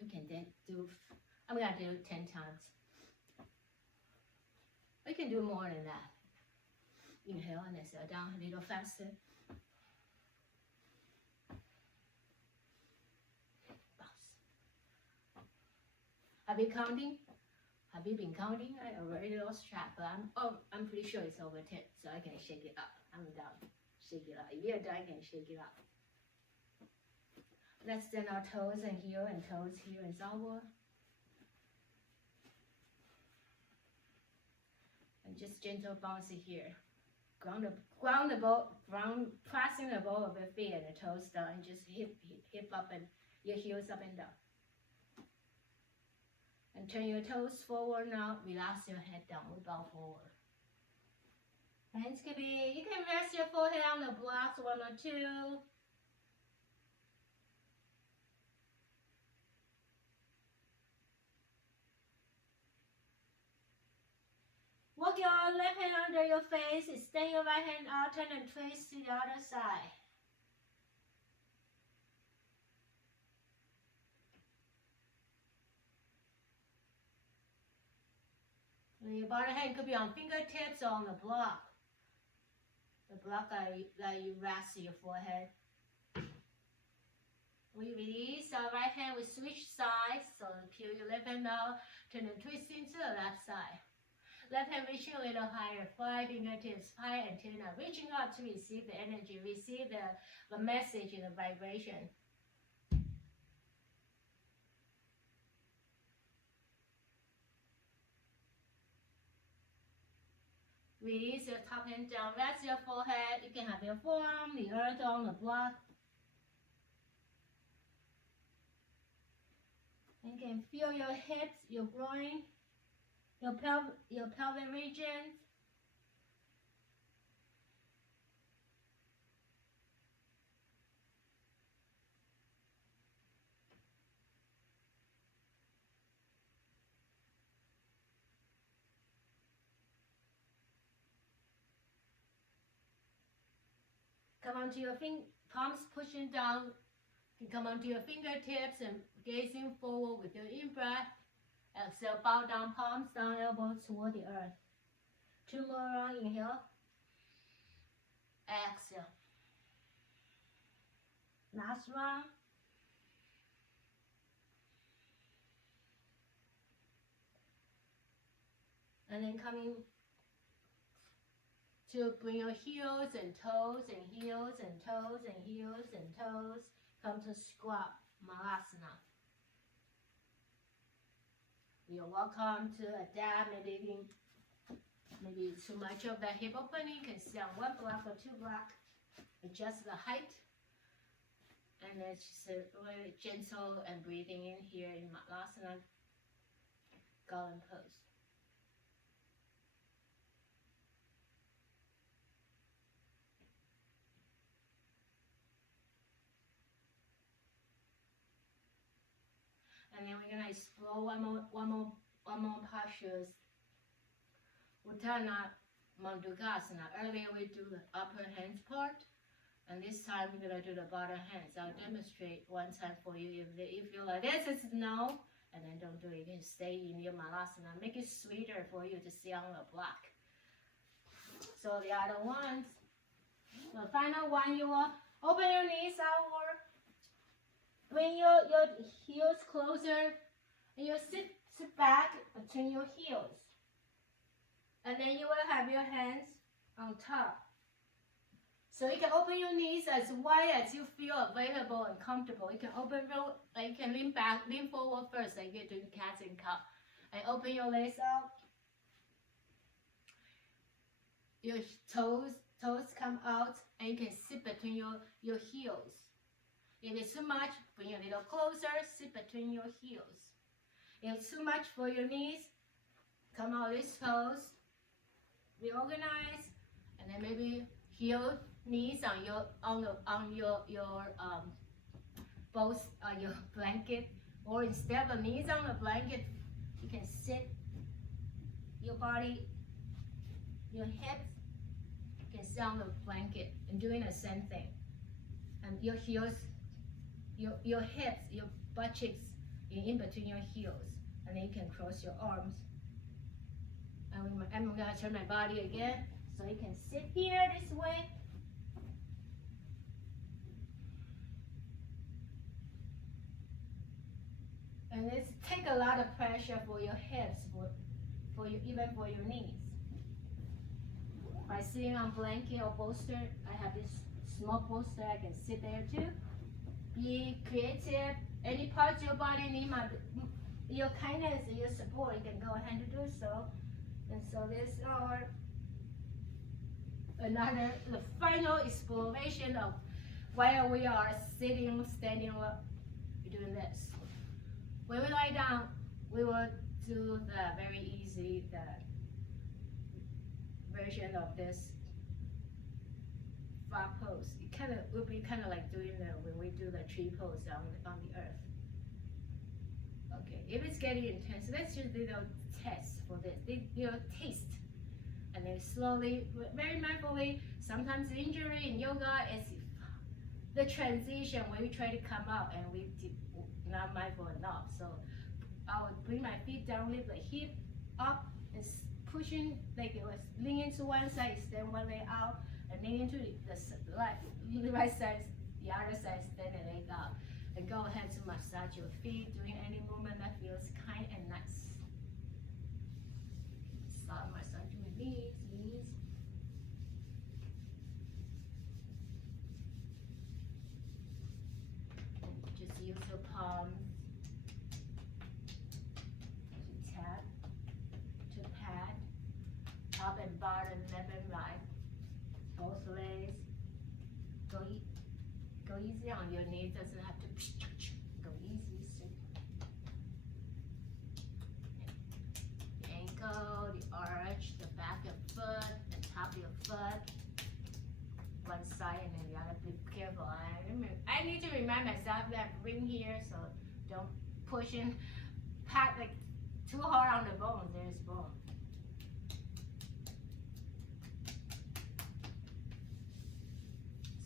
you can then do. I'm gonna do 10 times. We can do more than that. Inhale and exhale down a little faster. Bounce. Have you counting? Have you been counting? I already lost track, but I'm pretty sure it's over 10, so I can shake it up. I'm down. Shake it up. If you're done, I can shake it up. Let's stand our toes and heel and toes here and elbow. And just gentle bounce it here. Ground the ball, pressing the ball of your feet and the toes down, and just hip up and your heels up and down. And turn your toes forward now. Relax your head down. We bow forward. Hands can be, you can rest your forehead on the blocks, 1 or 2. your left hand under your face, extend your right hand out, turn and twist to the other side. And your bottom hand could be on fingertips or on the block. The block that you rest your forehead. We release our right hand, we switch sides, so peel your left hand out, turn and twist into the left side. Left hand reaching a little higher, 5 fingertips, 5 antenna, reaching out to receive the energy, receive the message and the vibration. Release your top hand down, rest your forehead. You can have your forearm, the earth on the block. You can feel your hips, your groin, your pelvic region. Come onto your palms pushing down. You come onto your fingertips and gazing forward with your in-breath. Exhale, bow down, palms down, elbows toward the earth. 2 more rounds, inhale. Exhale. Last round. And then coming to bring your heels and toes and heels and toes and heels and toes. Come to squat, Malasana. You're welcome to adapt. Maybe too much of that hip opening. You can sit on 1 block or 2 block. Adjust the height. And it's just really gentle and breathing in here in Malasana, Golem pose. And then we're gonna explore one more postures. Uttana Mandukasana. Earlier we do the upper hands part, and this time we're gonna do the bottom hands. I'll demonstrate one time for you. If you feel like this is no, and then don't do it. You can stay in your Malasana. Make it sweeter for you to see on the block. So the other ones. The final one, you will open your knees outward. Bring your heels closer, and you sit back between your heels. And then you will have your hands on top. So you can open your knees as wide as you feel available and comfortable. You can you can lean back, lean forward first, like you're doing cats and cow. And open your legs out. Your toes come out, and you can sit between your heels. If it's too much, bring a little closer, sit between your heels. If it's too much for your knees, come out this pose, reorganize, and then maybe heel knees on your both your blanket, or instead of knees on the blanket, you can sit your body, your hips, you can sit on the blanket and doing the same thing. And your heels. Your hips, your butt cheeks in between your heels, and then you can cross your arms. And I'm gonna turn my body again, so you can sit here this way. And this take a lot of pressure for your hips, even for your knees. By sitting on blanket or bolster, I have this small bolster, I can sit there too. Be creative. Any parts of your body need your kindness and your support, you can go ahead and do so. And so this is the final exploration of while we are sitting, standing up, we're doing this. When we lie down, we will do the very easy version of this frog pose. It would be kind of like doing when we do the tree pose on the earth. Okay, if it's getting intense, let's just do a test for this. Taste and then slowly, very mindfully. Sometimes injury in yoga is the transition when we try to come out and we not mindful enough. So I would bring my feet down, lift the hip up, and pushing like it was leaning to one side, extend one leg out, and leaning to the right side, the other side, extend the leg out. And go ahead to massage your feet, doing any movement that feels kind and nice. Start massaging your knees. Just use your palms to tap, to pat, top and bottom, left and right, both legs. Go easy on your knees, doesn't have to go easy. The ankle, the arch, the back of foot, and top of your foot. One side and then the other. Be careful. I need to remind myself that ring here, so don't push in, pat like too hard on the bone. There's bone.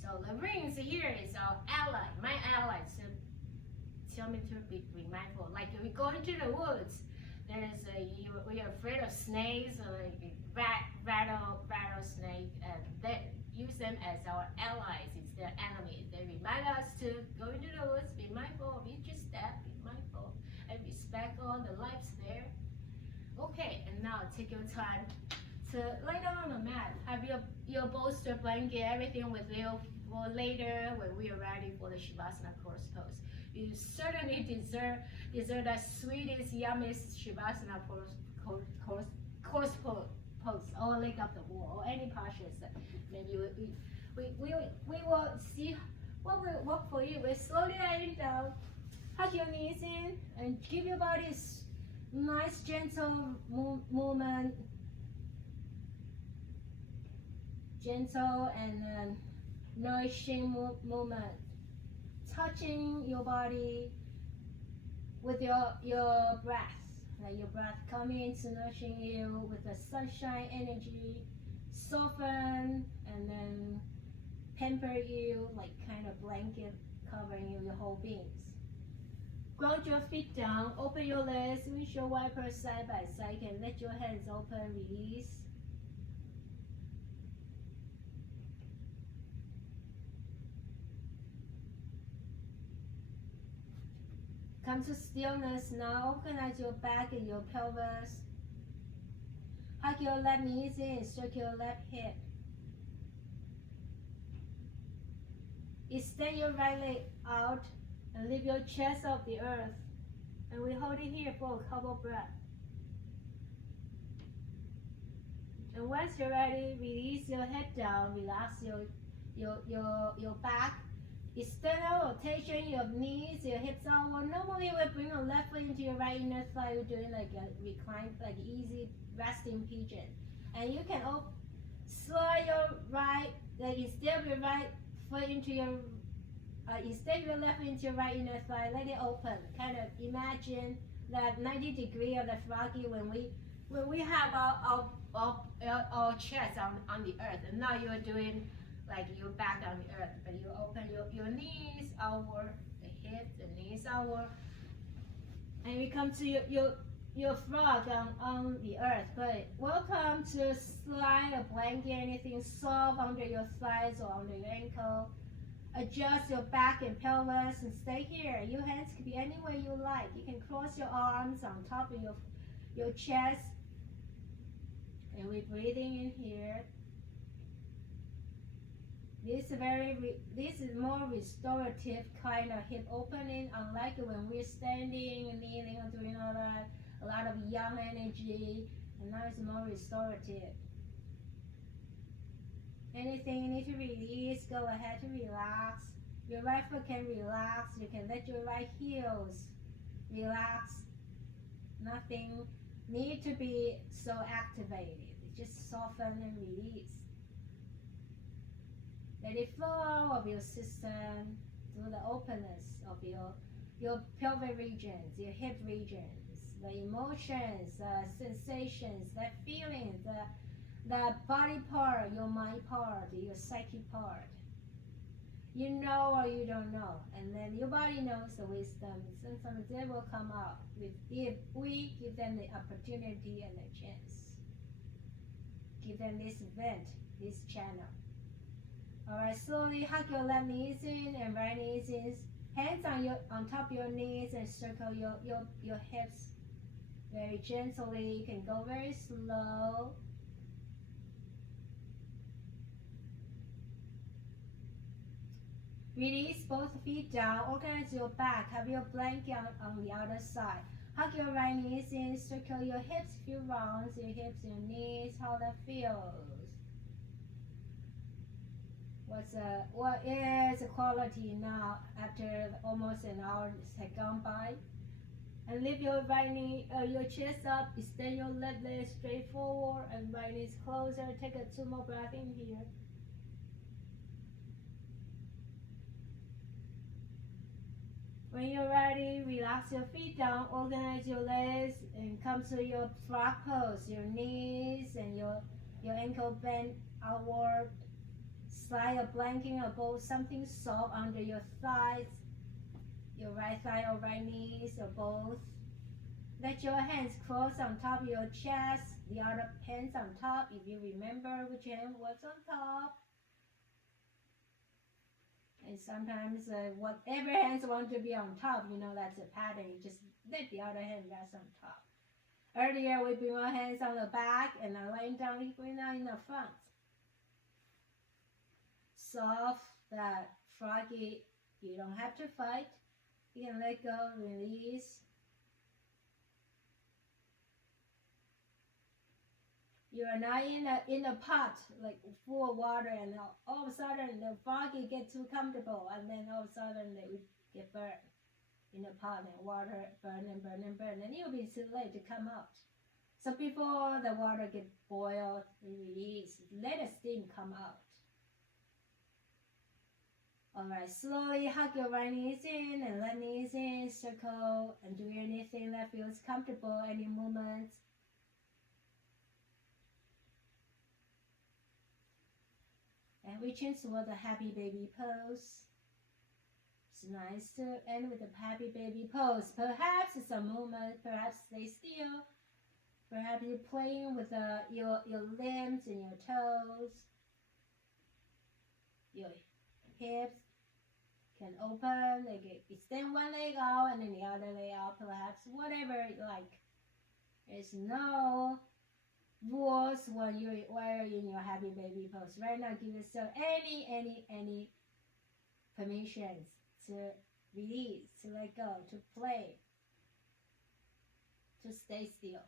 So the rings here is our ally, my ally. So tell me to be mindful. Like if we go into the woods, we are afraid of snakes or like rattlesnake, and they use them as our allies. It's their enemies. They remind us to go into the woods, be mindful of each step, be mindful, and respect all the lives there. Okay, and now take your time to lay down on the mat. Have your bolster blanket, everything with you for later when we are ready for the Shavasana course pose. You certainly deserve that sweetest, yummiest Shavasana course pose, or leg up the wall, or any postures that maybe we will see what will work for you. We slowly lying down, hug your knees in, and give your body nice gentle movement. Gentle and nourishing movement, touching your body with your breath. Let your breath come into nourishing you with the sunshine energy, soften and then pamper you like kind of blanket covering you, your whole beings. Ground your feet down, open your legs, windshield wipers side by side, and let your hands open, release. Come to stillness now. Organize your back and your pelvis. Hug your left knees in, circle your left hip. Extend your right leg out and lift your chest off the earth. And we hold it here for a couple breaths. And once you're ready, release your head down, relax your back. External rotation, your knees, your hips outward. Normally we bring your left foot into your right inner thigh. We're doing like a recline, like easy resting pigeon. And you can slide your right, like instead of your right foot into your, instead of your left foot into your right inner thigh, let it open. Kind of imagine that 90 degree of the froggy when we have our chest on the earth. And now you're doing like your back on the earth, but you open your knees outward, the hips, the knees outward, and you come to your frog on the earth. But welcome to slide a blanket, anything soft under your thighs or under your ankle. Adjust your back and pelvis and stay here. Your hands can be anywhere you like. You can cross your arms on top of your chest, and we're breathing in here. This is more restorative kind of hip opening, unlike when we're standing and kneeling or doing all that, a lot of young energy, and now it's more restorative. Anything you need to release, go ahead to relax. Your right foot can relax. You can let your right heels relax. Nothing need to be so activated. Just soften and release. Let it flow of your system through the openness of your pelvic regions, your hip regions, the emotions, sensations, the feelings, that body part, your mind part, your psyche part. You know or you don't know, and then your body knows the wisdom. Sometimes they will come out if we give them the opportunity and the chance. Give them this vent, this channel. Alright, slowly hug your left knees in and right knees in. Hands on top of your knees and circle your hips very gently. You can go very slow. Release both feet down. Organize your back. Have your blanket on the other side. Hug your right knees in. Circle your hips. Few rounds. Your hips, your knees. How that feels. What is the quality now after almost an hour has gone by? And lift your right knee, your chest up. Extend your left leg straight forward and right knee closer. Take a 2 more breaths in here. When you're ready, relax your feet down, organize your legs, and come to your frog pose. Your knees and your ankle bend outward. Slide a blanket or both, something soft under your thighs, your right thigh or right knees or both. Let your hands cross on top of your chest, the other hands on top, if you remember which hand was on top. And sometimes whatever hands want to be on top, you know that's a pattern. You just let the other hand rest on top. Earlier we bring our hands on the back and laying down, we bring down in the front. Soft, that froggy, you don't have to fight. You can let go, release. You are not in a pot like full of water, and all of a sudden the froggy get too comfortable, and then all of a sudden they get burned in the pot and water burn, and you'll be too late to come out. So before the water get boiled, release, let the steam come out. Alright, slowly hug your right knees in and left knees in, circle, and do anything that feels comfortable, any movements. And reaching toward the happy baby pose. It's nice to end with a happy baby pose. Perhaps it's a movement, perhaps stay still. Perhaps you're playing with your limbs and your toes. Your hips can open, they can extend one leg out and then the other leg out, perhaps whatever you like. There's no rules when you're in your happy baby pose. Right now, give yourself any permissions to release, to let go, to play, to stay still.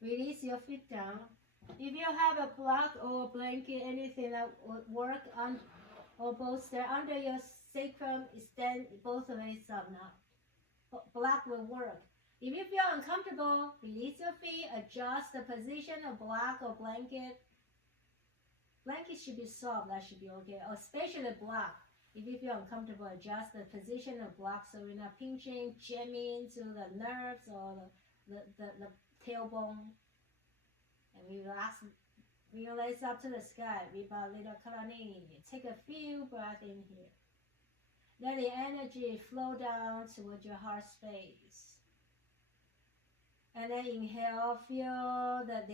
Release your feet down. If you have a block or a blanket, anything that would work on or bolster under your sacrum, extend both legs up now. Block will work. If you feel uncomfortable, release your feet, adjust the position of block or blanket. Blanket should be soft, that should be okay, or especially block. If you feel uncomfortable, adjust the position of block so you're not pinching, jamming to the nerves or the tailbone. And relax, bring your legs up to the sky, Vipa Lida Karani. Take a few breaths in here. Let the energy flow down towards your heart space. And then inhale, feel that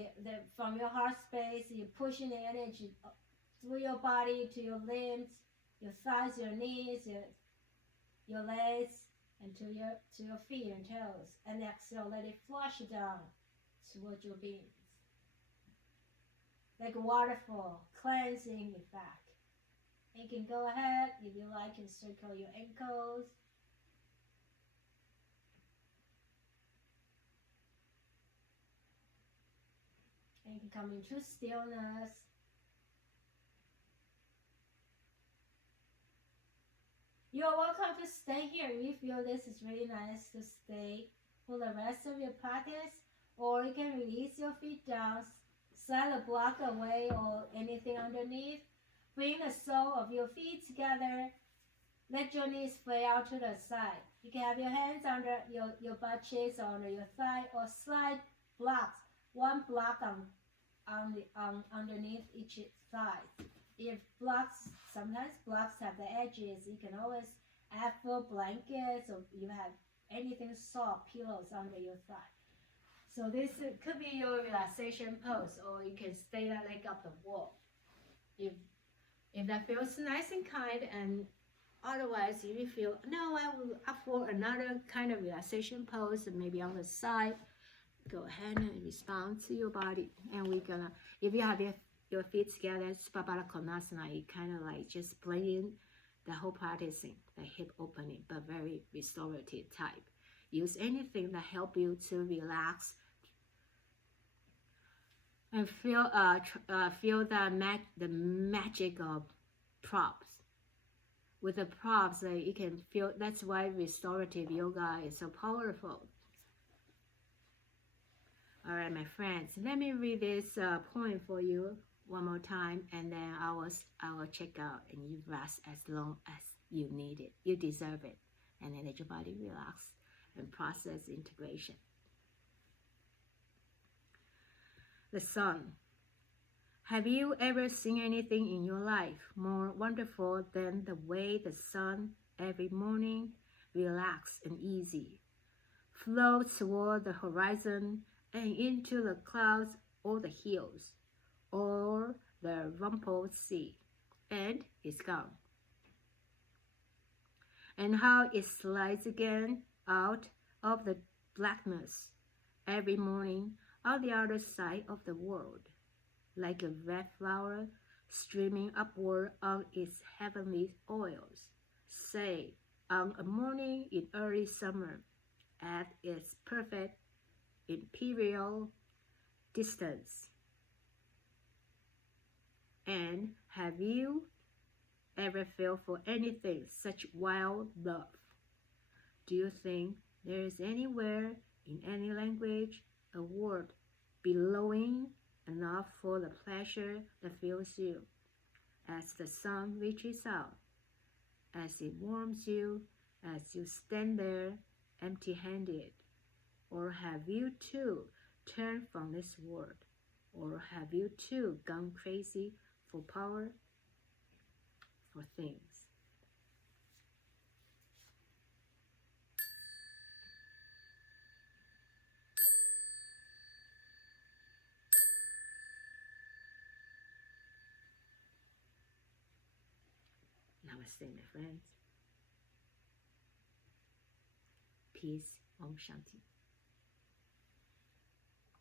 from your heart space, you're pushing the energy through your body to your limbs, your thighs, your knees, your legs, and to your feet and toes. And exhale, let it flush down towards your being. Like a waterfall, cleansing it back. You can go ahead, if you like, and circle your ankles. And you can come into stillness. You're welcome to stay here if you feel this is really nice to stay for the rest of your practice. Or you can release your feet down, slide a block away or anything underneath. Bring the sole of your feet together Let your knees flay out to the side. You can have your hands under your butt cheeks or under your thigh, or slide blocks, one block underneath each thigh. If blocks, sometimes blocks have the edges, you can always add 4 blankets, or you have anything soft, pillows under your thigh. So this could be your relaxation pose, or you can stay that leg up the wall. If that feels nice and kind, and otherwise if you feel, no, I will up for another kind of relaxation pose, and maybe on the side, go ahead and respond to your body. And we're gonna, if you have your feet together, it's Konasana, you kind of like just blend in the whole practicing, the hip opening, but very restorative type. Use anything that help you to relax and feel the magic of props. With the props, you can feel. That's why restorative yoga is so powerful. All right, my friends, let me read this poem for you one more time, and then I will check out, and you rest as long as you need it. You deserve it, and then let your body relax and process integration. The sun. Have you ever seen anything in your life more wonderful than the way the sun every morning, relaxed and easy, floats toward the horizon and into the clouds or the hills or the rumpled sea, and is gone? And how it slides again out of the blackness every morning on the other side of the world, like a red flower streaming upward on its heavenly oils, say, on a morning in early summer, at its perfect imperial distance. And have you ever felt for anything such wild love? Do you think there is anywhere in any language a word billowing enough for the pleasure that fills you as the sun reaches out, as it warms you, as you stand there empty-handed? Or have you too turned from this world? Or have you too gone crazy for power, for things? Namaste, my friends. Peace. Om Shanti.